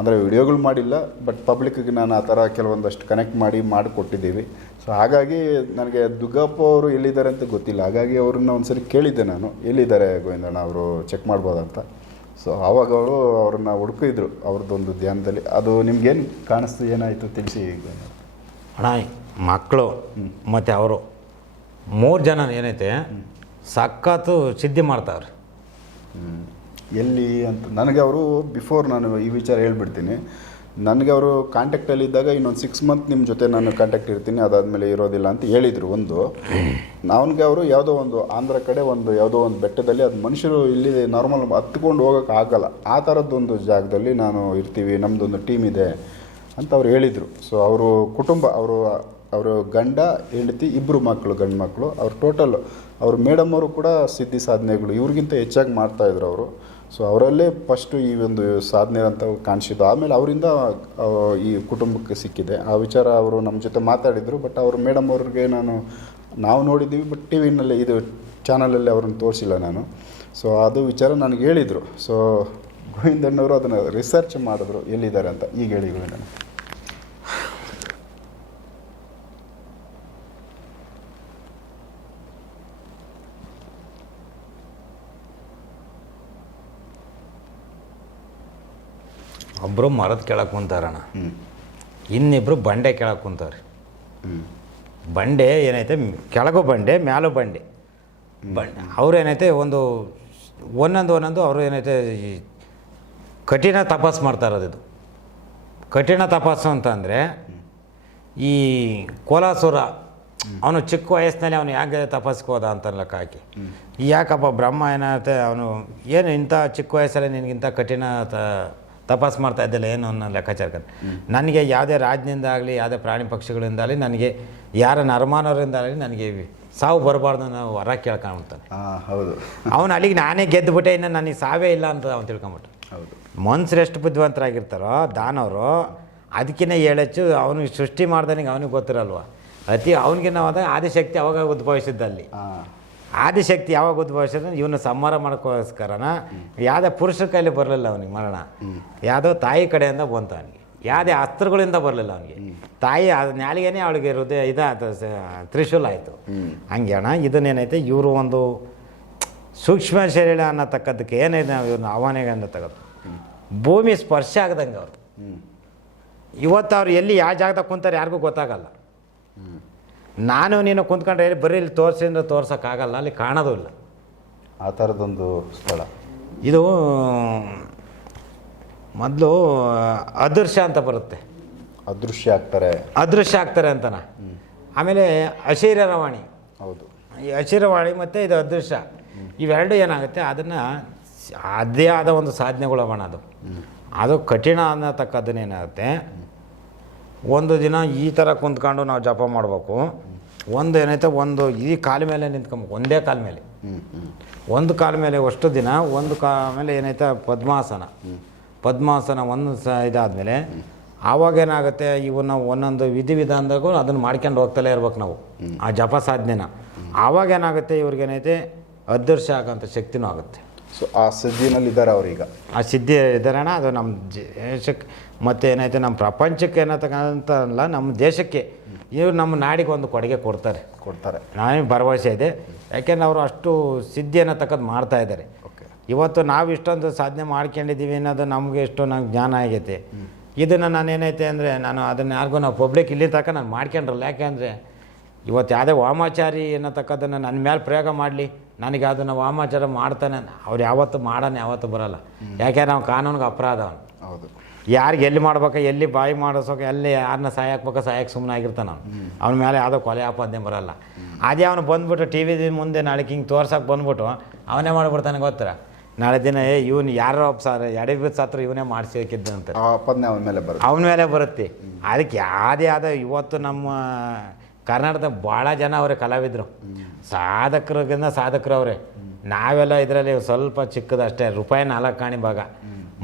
ಅಂದರೆ ವಿಡಿಯೋಗಳು ಮಾಡಿಲ್ಲ, ಬಟ್ ಪಬ್ಲಿಕ್ಗೆ ನಾನು ಆ ಥರ ಕೆಲವೊಂದಷ್ಟು ಕನೆಕ್ಟ್ ಮಾಡಿ ಮಾಡಿಕೊಟ್ಟಿದ್ದೀವಿ. ಸೊ ಹಾಗಾಗಿ ನನಗೆ ದುಗ್ಗಪ್ಪ ಅವರು ಎಲ್ಲಿದ್ದಾರೆ ಅಂತ ಗೊತ್ತಿಲ್ಲ. ಹಾಗಾಗಿ ಅವ್ರನ್ನ ಒಂದ್ಸರಿ ಕೇಳಿದ್ದೆ ನಾನು, ಎಲ್ಲಿದ್ದಾರೆ ಗೋವಿಂದಣ್ಣ ಅವರು, ಚೆಕ್ ಮಾಡ್ಬೋದಂತ. ಸೊ ಆವಾಗ ಅವರು ಅವ್ರನ್ನ ಹುಡುಕಿದ್ರು ಅವ್ರದ್ದೊಂದು ಧ್ಯಾನದಲ್ಲಿ. ಅದು ನಿಮ್ಗೇನು ಕಾಣಿಸ್ತು, ಏನಾಯಿತು, ತಿಳಿಸಿ ಅಣ್ಣ ಮಕ್ಕಳು ಮತ್ತು ಅವರು ಮೂರು ಜನ ಏನೈತೆ ಸಖತ್ತು ಸಿದ್ಧಿ ಮಾಡ್ತಾವ್ರೆ. ಎಲ್ಲಿ ಅಂತ ನನಗೆ ಅವರು ಬಿಫೋರ್ ನಾನು ಈ ವಿಚಾರ ಹೇಳ್ಬಿಡ್ತೀನಿ. ನನಗೆ ಅವರು ಕಾಂಟ್ಯಾಕ್ಟಲ್ಲಿ ಇದ್ದಾಗ ಇನ್ನೊಂದು ಸಿಕ್ಸ್ ಮಂತ್ ನಿಮ್ಮ ಜೊತೆ ನಾನು ಕಾಂಟ್ಯಾಕ್ಟ್ ಇರ್ತೀನಿ ಅದಾದಮೇಲೆ ಇರೋದಿಲ್ಲ ಅಂತ ಹೇಳಿದರು ಒಂದು. ಅವನಿಗೆ ಅವರು ಯಾವುದೋ ಒಂದು ಆಂಧ್ರ ಕಡೆ ಒಂದು ಯಾವುದೋ ಒಂದು ಬೆಟ್ಟದಲ್ಲಿ ಅದು ಮನುಷ್ಯರು ಇಲ್ಲಿ ನಾರ್ಮಲ್ ಹತ್ಕೊಂಡು ಹೋಗೋಕ್ಕಾಗಲ್ಲ ಆಗಲ್ಲ. ಆ ಥರದ್ದೊಂದು ಜಾಗದಲ್ಲಿ ನಾನು ಇರ್ತೀವಿ ನಮ್ಮದೊಂದು ಟೀಮ್ ಇದೆ. ಅಂತ ಅವ್ರು ಹೇಳಿದರು. ಸೊ ಅವರು ಕುಟುಂಬ, ಅವರು, ಅವರ ಗಂಡ, ಹೆಂಡತಿ ಇಬ್ಬರು ಮಕ್ಕಳು ಗಂಡು ಮಕ್ಕಳು ಅವ್ರು ಟೋಟಲ್ ಅವ್ರ ಮೇಡಮ್ ಅವರು ಕೂಡ ಸಿದ್ಧಿ ಸಾಧನೆಗಳು, ಇವ್ರಿಗಿಂತ ಹೆಚ್ಚಾಗಿ ಮಾಡ್ತಾ ಮಾಡ್ತಾಯಿದ್ರು ಅವರು. ಸೊ ಅವರಲ್ಲೇ ಫಸ್ಟು ಈ ಒಂದು ಸಾಧನೆ ಅಂತ ಕಾಣಿಸಿದ್ದು. ಆಮೇಲೆ ಅವರಿಂದ ಈ ಕುಟುಂಬಕ್ಕೆ ಸಿಕ್ಕಿದೆ. ಆ ವಿಚಾರ ಅವರು ನಮ್ಮ ಜೊತೆ ಮಾತಾಡಿದರು ಬಟ್ ಅವ್ರ ಮೇಡಮ್ ಅವ್ರಿಗೆ ನಾನು, ನಾವು ನೋಡಿದ್ದೀವಿ ಬಟ್ ಟಿ ವಿನಲ್ಲಿ ಇದು ಚಾನಲಲ್ಲಿ ಅವ್ರನ್ನ ತೋರಿಸಿಲ್ಲ ನಾನು. ಸೊ ಅದು ವಿಚಾರ ನನಗೆ ಹೇಳಿದರು. ಸೊ ಗೋವಿಂದಣ್ಣವರು ಅದನ್ನು ರಿಸರ್ಚ್ ಮಾಡಿದ್ರು ಎಲ್ಲಿದ್ದಾರೆ ಅಂತ. ಈಗ ಹೇಳಿ ಗೋವಿಂದಣ್ಣ. ಒಬ್ಬರು ಮರದ ಕೆಳಗೆ ಕುಂತಾರಣ್ಣ. ಹ್ಞೂ ಇನ್ನಿಬ್ಬರು ಬಂಡೆ ಕೆಳಗೆ ಕುಂತಾರೆ ಹ್ಞೂ ಬಂಡೆ ಏನೈತೆ? ಕೆಳಗೂ ಬಂಡೆ ಮ್ಯಾಲೂ ಬಂಡೆ. ಬಂಡೆ ಅವ್ರು ಏನೈತೆ ಒಂದು ಒಂದೊಂದು ಒಂದೊಂದು ಅವರು ಏನೈತೆ? ಈ ಕಠಿಣ ತಪಾಸ್ ಮಾಡ್ತಾ ಇರೋದು ಇದು. ಕಠಿಣ ತಪಾಸು ಅಂತಂದರೆ ಈ ಕೋಲಾಸುರ ಅವನು ಚಿಕ್ಕ ವಯಸ್ಸಿನಲ್ಲಿ ಅವನು ಯಾಕೆ ತಪಸ್ಸಿಗೆ ಹೋದ ಅಂತ ಲೆಕ್ಕ ಹಾಕಿ. ಯಾಕಪ್ಪ ಬ್ರಹ್ಮ ಏನಾಗುತ್ತೆ ಅವನು ಏನು ಇಂಥ ಚಿಕ್ಕ ವಯಸ್ಸಲ್ಲಿ ನಿನಗಿಂತ ಕಠಿಣ ತ ತಪಾಸ್ ಮಾಡ್ತಾ ಇದ್ದಿಲ್ಲ ಏನು ಅನ್ನೋ ಲೆಕ್ಕಾಚಾರಕ್ಕೆ. ನನಗೆ ಯಾವುದೇ ರಾಜ್ಯದಿಂದ ಆಗಲಿ ಯಾವುದೇ ಪ್ರಾಣಿ ಪಕ್ಷಿಗಳಿಂದಾಗಲಿ ನನಗೆ ಯಾರ ನರಮಾನವರಿಂದಾಗಲಿ ನನಗೆ ಸಾವು ಬರಬಾರ್ದು ನಾವು ಹೊರ ಕೇಳ್ಕೊಂಬಿಡ್ತಾನೆ ಹಾಂ ಹೌದು. ಅವನು ಅಲ್ಲಿಗೆ ನಾನೇ ಗೆದ್ದುಬಿಟ್ಟೆ ಇನ್ನು ನನಗೆ ಸಾವೇ ಇಲ್ಲ ಅಂತ ಅವ್ನು ತಿಳ್ಕೊಂಬಿಟ್ಟು ಹೌದು. ಮನ್ಸರು ಎಷ್ಟು ಬುದ್ಧಿವಂತರಾಗಿರ್ತಾರೋ ದಾನವರು ಅದಕ್ಕಿಂತ ಹೇಳಚ್ಚು ಅವನಿಗೆ ಸೃಷ್ಟಿ ಮಾಡ್ದನಿಗೆ ಅವನಿಗೆ ಗೊತ್ತಿರಲ್ವ. ಅತಿ ಅವನಿಗೆ ನಾವು ಆದಿಶಕ್ತಿ ಅವಾಗ ಉದ್ಭವಿಸಿದ್ದಲ್ಲಿ? ಆದಿಶಕ್ತಿ ಯಾವಾಗ ಉದ್ಭವಿಸಿದ್ರೆ ಇವನು ಸಂಹಾರ ಮಾಡೋಕ್ಕೋಸ್ಕರನ ಯಾವುದೇ ಪುರುಷರ ಕೈಲಿ ಬರಲಿಲ್ಲ ಅವನಿಗೆ ಮರಣ. ಯಾವುದೋ ತಾಯಿ ಕಡೆಯಿಂದ ಬಂತು ಅವನಿಗೆ. ಯಾವುದೇ ಅಸ್ತ್ರಗಳಿಂದ ಬರಲಿಲ್ಲ ಅವನಿಗೆ. ತಾಯಿ ಅದು ನಾಲಿಗೆನೇ ಅವಳಿಗೆ ಹೃದಯ ಇದು ತ್ರಿಶೂಲ ಆಯಿತು. ಹಂಗೆ ಅಣ್ಣ ಇದನ್ನೇನೈತೆ ಇವರು ಒಂದು ಸೂಕ್ಷ್ಮ ಶರೀರ ಅನ್ನತಕ್ಕದ್ದಕ್ಕೆ ಏನಿದೆ ನಾವು ಇವ್ರನ್ನ ಆಹ್ವಾನಿಗೆ ಅನ್ನತಕ್ಕದ್ದು ಭೂಮಿ ಸ್ಪರ್ಶ ಆಗದಂಗೆ ಅವರು. ಹ್ಞೂ ಇವತ್ತು ಅವ್ರು ಎಲ್ಲಿ ಯಾವ ಜಾಗದಾಗ ಕುಂತಾರೆ ಯಾರಿಗೂ ಗೊತ್ತಾಗಲ್ಲ. ನಾನು ನೀನು ಕುಂತ್ಕೊಂಡ್ರೆ ಎಲ್ಲಿ ಬರೀ ಇಲ್ಲಿ ತೋರಿಸಿದ್ರೆ ತೋರ್ಸೋಕ್ಕಾಗಲ್ಲ ಅಲ್ಲಿ ಕಾಣೋದು ಇಲ್ಲ. ಆ ಥರದೊಂದು ಸ್ಥಳ. ಇದು ಮೊದಲು ಅದೃಶ್ಯ ಅಂತ ಬರುತ್ತೆ. ಅದೃಶ್ಯ ಆಗ್ತಾರೆ. ಅದೃಶ್ಯ ಆಗ್ತಾರೆ ಅಂತನ. ಆಮೇಲೆ ಅಶೀರವಾಣಿ ಹೌದು. ಈ ಅಶೀರವಾಣಿ ಮತ್ತು ಇದು ಅದೃಶ್ಯ. ಇವೆರಡು ಏನಾಗುತ್ತೆ? ಅದನ್ನು ಅದೇ ಆದ ಒಂದು ಸಾಧನೆಗಳು ಅದು. ಅದು ಕಠಿಣ ಅನ್ನತಕ್ಕದ್ದನ್ನೇನಾಗುತ್ತೆ ಒಂದು ದಿನ ಈ ಥರ ಕುಂತ್ಕೊಂಡು ನಾವು ಜಪ ಮಾಡಬೇಕು. ಒಂದು ಏನೈತೆ ಒಂದು ಈ ಕಾಲ ಮೇಲೆ ನಿಂತ್ಕೊಬೇಕು. ಒಂದೇ ಕಾಲ ಮೇಲೆ. ಒಂದು ಕಾಲ ಮೇಲೆ ಅಷ್ಟು ದಿನ, ಒಂದು ಕಾಲ ಮೇಲೆ ಏನೈತೆ ಪದ್ಮಾಸನ. ಪದ್ಮಾಸನ ಒಂದು ಸ ಇದಾದಮೇಲೆ ಆವಾಗೇನಾಗುತ್ತೆ ಇವನ್ನ ಒಂದೊಂದು ವಿಧಿವಿಧಾನದಾಗೂ ಅದನ್ನು ಮಾಡ್ಕೊಂಡು ಹೋಗ್ತಲೇ ಇರ್ಬೇಕು ನಾವು. ಆ ಜಪ ಸಾಧನೆನ. ಆವಾಗೇನಾಗುತ್ತೆ ಇವ್ರಿಗೇನೈತೆ ಅದೃಶ್ಯ ಆಗೋಂಥ ಶಕ್ತಿನೂ ಆಗುತ್ತೆ. ಸೊ ಆ ಸಿದ್ಧಿನಲ್ಲಿ ಇದ್ದಾರೆ ಅವ್ರೀಗ. ಆ ಸಿದ್ಧಿ ಇದ್ದಾರಣ ಅದು ನಮ್ಮ ದೇಶಕ್ಕೆ ಮತ್ತು ಏನೈತೆ ನಮ್ಮ ಪ್ರಪಂಚಕ್ಕೆ ಏನತಕ್ಕಂಥ ಅಲ್ಲ ನಮ್ಮ ದೇಶಕ್ಕೆ ಇವ್ರು ನಮ್ಮ ನಾಡಿಗೆ ಒಂದು ಕೊಡುಗೆ ಕೊಡ್ತಾರೆ. ಕೊಡ್ತಾರೆ. ನನಗೆ ಭರವಸೆ ಇದೆ. ಯಾಕೆಂದ್ರೆ ಅವರು ಅಷ್ಟು ಸಿದ್ಧಿ ಅನ್ನತಕ್ಕದ್ದು ಮಾಡ್ತಾ ಇದ್ದಾರೆ. ಓಕೆ. ಇವತ್ತು ನಾವು ಇಷ್ಟೊಂದು ಸಾಧನೆ ಮಾಡ್ಕೊಂಡಿದ್ದೀವಿ ಅನ್ನೋದು ನಮಗೆ ಎಷ್ಟು ನಂಗೆ ಜ್ಞಾನ ಆಗೈತೆ. ಇದನ್ನು ನಾನು ಏನೈತೆ ಅಂದರೆ ನಾನು ಅದನ್ನು ಯಾರಿಗೂ ನಾವು ಪಬ್ಲಿಕ್ ಇಲ್ಲಿ ತನಕ ನಾನು ಮಾಡ್ಕೊಂಡ್ರಲ್ಲ. ಯಾಕೆಂದರೆ ಇವತ್ತು ಯಾವುದೇ ವಾಮಾಚಾರಿ ಅನ್ನತಕ್ಕದ್ದನ್ನು ನನ್ನ ಮೇಲೆ ಪ್ರಯೋಗ ಮಾಡಲಿ. ನನಗೆ ಅದನ್ನು ವಾಮಾಚಾರ ಮಾಡ್ತಾನೆ ಅವ್ರು ಯಾವತ್ತು ಮಾಡೋಣ ಯಾವತ್ತು ಬರಲ್ಲ. ಯಾಕೆ ನಾವು ಕಾನೂನಿಗೆ ಅಪರಾಧ ಅವನು. ಹೌದು. ಯಾರಿಗೆ ಎಲ್ಲಿ ಮಾಡ್ಬೇಕು ಎಲ್ಲಿ ಬಾಯಿ ಮಾಡಿಸೋಕೆ ಎಲ್ಲಿ ಯಾರನ್ನ ಸಹಾಯ ಹಾಕ್ಬೇಕು ಸಹಾಯಕ್ಕೆ ಸುಮ್ಮನೆ ಆಗಿರ್ತಾನೆ ಅವನು. ಅವನ ಮೇಲೆ ಯಾವುದೋ ಕೊಲೆ ಆಪಾದನೆ ಬರಲ್ಲ. ಅದೇ ಅವನು ಬಂದ್ಬಿಟ್ಟು ಟಿ ವಿ ಮುಂದೆ ನಾಳೆಗೆ ಹಿಂಗೆ ತೋರ್ಸೋಕೆ ಬಂದ್ಬಿಟ್ಟು ಅವನೇ ಮಾಡಿಬಿಡ್ತಾನೆ ಗೊತ್ತರ ನಾಳೆ ದಿನ ಏ ಇವನು ಯಾರೋ ಸಾರ್ ಎಡೆ ಬಿದ್ದು ಸತ್ರ ಇವನೇ ಮಾಡಿಸಿಕ್ಕಿದ್ದಂತೆ. ಅವನ ಮೇಲೆ ಬರುತ್ತೆ. ಅವನ ಮೇಲೆ ಬರುತ್ತೆ. ಅದಕ್ಕೆ ಯಾವುದೇ ಆದ ಇವತ್ತು ನಮ್ಮ ಕರ್ನಾಟಕದ ಭಾಳ ಜನ ಅವರೇ ಕಲಾವಿದರು. ಸಾಧಕರಿಗಿಂತ ಸಾಧಕರು ಅವರೇ. ನಾವೆಲ್ಲ ಇದರಲ್ಲಿ ಸ್ವಲ್ಪ ಚಿಕ್ಕದಷ್ಟೇ ರೂಪಾಯಿ ನಾಲ್ಕು ಕಾಣಿ ಭಾಗ.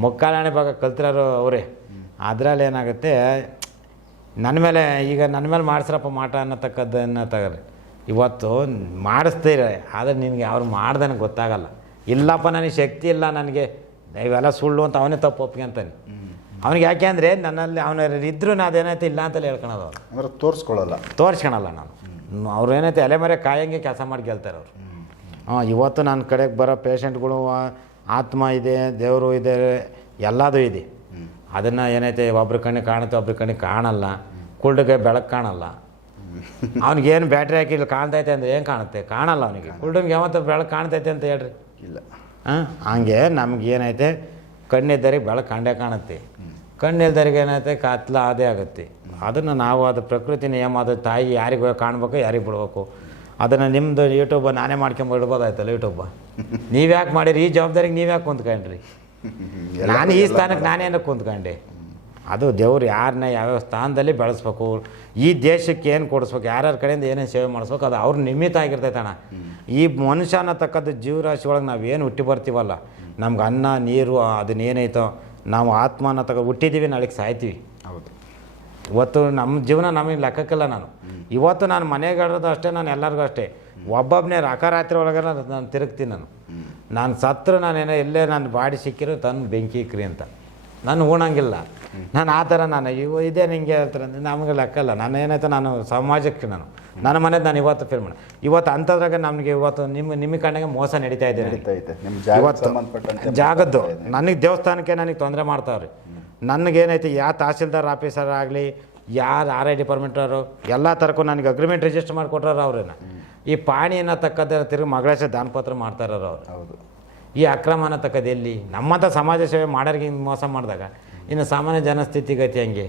ಮುಕ್ಕಾಲಾಣಿ ಭಾಗ ಕಲ್ತಿರೋರು ಅವರೇ. ಅದರಲ್ಲಿ ಏನಾಗುತ್ತೆ ನನ್ನ ಮೇಲೆ, ಈಗ ನನ್ನ ಮೇಲೆ ಮಾಡಿಸ್ರಪ್ಪ ಮಾಟ ಅನ್ನತಕ್ಕದ್ದನ್ನು ತಗೋರಿ. ಇವತ್ತು ಮಾಡಿಸ್ತೀರ, ಆದರೆ ನಿನಗೆ ಅವ್ರು ಮಾಡ್ದನಗೆ ಗೊತ್ತಾಗಲ್ಲ. ಇಲ್ಲಪ್ಪ, ನನಗೆ ಶಕ್ತಿ ಇಲ್ಲ, ನನಗೆ ಇವೆಲ್ಲ ಸುಳ್ಳು ಅಂತ ಅವನೇ ತಪ್ಪು ಒಪ್ಕೊಂತಾನೆ ಅವನಿಗೆ ಯಾಕೆ ಅಂದರೆ ನನ್ನಲ್ಲಿ ಅವನ ಇದ್ರೂ ನಾ ಅದೇನೈತೆ ಇಲ್ಲ ಅಂತಲೇ ಹೇಳ್ಕೊಳೋದು ಅವ್ರು. ಅಂದ್ರೆ ತೋರಿಸ್ಕೊಳ್ಳಲ್ಲ ತೋರಿಸ್ಕೊಳಲ್ಲ ನಾನು. ಅವ್ರು ಏನೈತೆ ಎಲೆ ಮರೆ ಕಾಯಂಗೆ ಕೆಲಸ ಮಾಡಿ ಗೆಲ್ತಾರೆ ಅವರು. ಹಾಂ ಇವತ್ತು ನನ್ನ ಕಡೆಗೆ ಬರೋ ಪೇಷಂಟ್ಗಳು ಆತ್ಮ ಇದೆ ದೇವರು ಇದೆ ಎಲ್ಲದೂ ಇದೆ. ಅದನ್ನು ಏನೈತೆ ಒಬ್ರ ಕಣ್ಣಿಗೆ ಕಾಣುತ್ತೆ ಒಬ್ರ ಕಣ್ಣಿಗೆ ಕಾಣಲ್ಲ. ಕುಳ್ಳಗೆ ಬೆಳಕು ಕಾಣಲ್ಲ. ಅವ್ನಿಗೇನು ಬ್ಯಾಟ್ರಿ ಹಾಕಿ ಇಲ್ಲಿ ಕಾಣ್ತೈತೆ ಅಂದ್ರೆ ಏನು ಕಾಣುತ್ತೆ? ಕಾಣಲ್ಲ ಅವನಿಗೆ. ಕುರುಡನ್ಗೆ ಯಾವತ್ತು ಬೆಳಕು ಕಾಣ್ತೈತೆ ಅಂತ ಹೇಳ್ರಿ. ಇಲ್ಲ. ಹಾಂ ಹಂಗೆ ನಮ್ಗೆ ಏನೈತೆ? ಕಣ್ಣಿದ್ದರಿಗೆ ಬೆಳಕು ಕಂಡೇ ಕಾಣುತ್ತೆ. ಕಣ್ಣಿಲ್ದರಿಗೆ ಏನಾಗುತ್ತೆ ಕತ್ಲ ಅದೇ ಆಗುತ್ತೆ. ಅದನ್ನು ನಾವು ಅದು ಪ್ರಕೃತಿ ನಿಯಮ ಅದು ತಾಯಿ ಯಾರಿಗೆ ಕಾಣಬೇಕು ಯಾರಿಗೆ ಬಿಡ್ಬೇಕು. ಅದನ್ನು ನಿಮ್ಮದು ಯೂಟ್ಯೂಬ್ ನಾನೇ ಮಾಡ್ಕೊಂಬ ಇಡ್ಬೋದಾಯ್ತಲ್ಲ ಯೂಟ್ಯೂಬ ನೀವು ಯಾಕೆ ಮಾಡಿರಿ? ಈ ಜವಾಬ್ದಾರಿಗೆ ನೀವು ಯಾಕೆ ಕುಂತ್ಕೊಂಡ್ರಿ? ನಾನು ಈ ಸ್ಥಾನಕ್ಕೆ ನಾನೇನು ಕುಂತ್ಕೊಂಡೆ? ಅದು ದೇವ್ರು ಯಾರನ್ನ ಯಾವ್ಯಾವ ಸ್ಥಾನದಲ್ಲಿ ಬೆಳೆಸ್ಬೇಕು ಈ ದೇಶಕ್ಕೆ ಏನು ಕೊಡಿಸ್ಬೇಕು ಯಾರ್ಯಾರ ಕಡೆಯಿಂದ ಏನೇನು ಸೇವೆ ಮಾಡಿಸ್ಬೇಕು ಅದು ಅವ್ರ ನಿಮಿತ್ತ ಆಗಿರ್ತೈತೆ ಅಣ್ಣ. ಈ ಮನುಷ್ಯನ ತಕ್ಕದ್ದು ಜೀವರಾಶಿ ಒಳಗೆ ನಾವೇನು ಹುಟ್ಟಿ ಬರ್ತೀವಲ್ಲ ನಮ್ಗೆ ಅನ್ನ ನೀರು ಅದನ್ನೇನೈತೋ ನಾವು ಆತ್ಮನ ತಗೋ ಹುಟ್ಟಿದ್ದೀವಿ ನಾಳೆಗೆ ಸಾಯ್ತೀವಿ. ಹೌದು. ಇವತ್ತು ನಮ್ಮ ಜೀವನ ನಮಗೆ ಲೆಕ್ಕಕ್ಕಿಲ್ಲ ನಾನು. ಇವತ್ತು ನಾನು ಮನೆಗಾಡೋದು ಅಷ್ಟೇ ನಾನು ಎಲ್ಲರಿಗೂ ಅಷ್ಟೇ. ಒಬ್ಬೊಬ್ಬನೇ ರಾಕರಾತ್ರಿ ಒಳಗೆ ನಾನು ತಿರುಗ್ತೀನಿ ನಾನು. ನಾನು ಸತ್ರು ನಾನೇನೋ ಎಲ್ಲೇ ನಾನು ಬಾಡಿ ಸಿಕ್ಕಿರೋ ತಂದು ಬೆಂಕಿ ಇಕ್ರಿ ಅಂತ. ನಾನು ಉಣಂಗಿಲ್ಲ. ನಾನು ಆ ಥರ ನಾನು ಇವು ಇದೇ ನಿಂಗೆ ಹೇಳ್ತಾರೆ ನಮಗೆ ಲೆಕ್ಕಲ್ಲ. ನಾನು ಏನಾಯ್ತು ನಾನು ಸಮಾಜಕ್ಕೆ ನಾನು. ನನ್ನ ಮನೇದು ನಾನು ಇವತ್ತು ಫೀಲ್ ಮಾಡಿ ಇವತ್ತು ಅಂಥದ್ರಾಗ ನಮಗೆ ಇವತ್ತು ನಿಮ್ಮ ನಿಮ್ಮ ಕಣ್ಣಿಗೆ ಮೋಸ ನಡೀತಾ ಇದೆ. ಇವತ್ತು ಜಾಗದ್ದು. ನನಗೆ ದೇವಸ್ಥಾನಕ್ಕೆ ನನಗೆ ತೊಂದರೆ ಮಾಡ್ತಾವ್ರಿ. ನನಗೇನೈತಿ ಯಾವ ತಹಸೀಲ್ದಾರ್ ಆಫೀಸರ್ ಆಗಲಿ ಯಾರು ಆರ್ ಐ ಡಿಪಾರ್ಟ್ಮೆಂಟವರು ಎಲ್ಲ ಥರಕ್ಕೂ ನನಗೆ ಅಗ್ರಿಮೆಂಟ್ ರಿಜಿಸ್ಟರ್ ಮಾಡಿಕೊಟ್ರ ಅವ್ರನ್ನ ಈ ಪಾಣಿ ಅನ್ನತಕ್ಕದ್ದು ತಿರುಗಿ ಮಗಳೇಶ ದಾನಪತ್ರ ಮಾಡ್ತಾರ ಅವರು. ಅವ್ರು ಹೌದು. ಈ ಅಕ್ರಮ ಅನ್ನತಕ್ಕದ್ದು ಎಲ್ಲಿ? ನಮ್ಮಂಥ ಸಮಾಜ ಸೇವೆ ಮಾಡೋರಿಗೆ ಹಿಂಗೆ ಮೋಸ ಮಾಡಿದಾಗ ಇನ್ನು ಸಾಮಾನ್ಯ ಜನಸ್ಥಿತಿಗತಿ ಹಂಗೆ.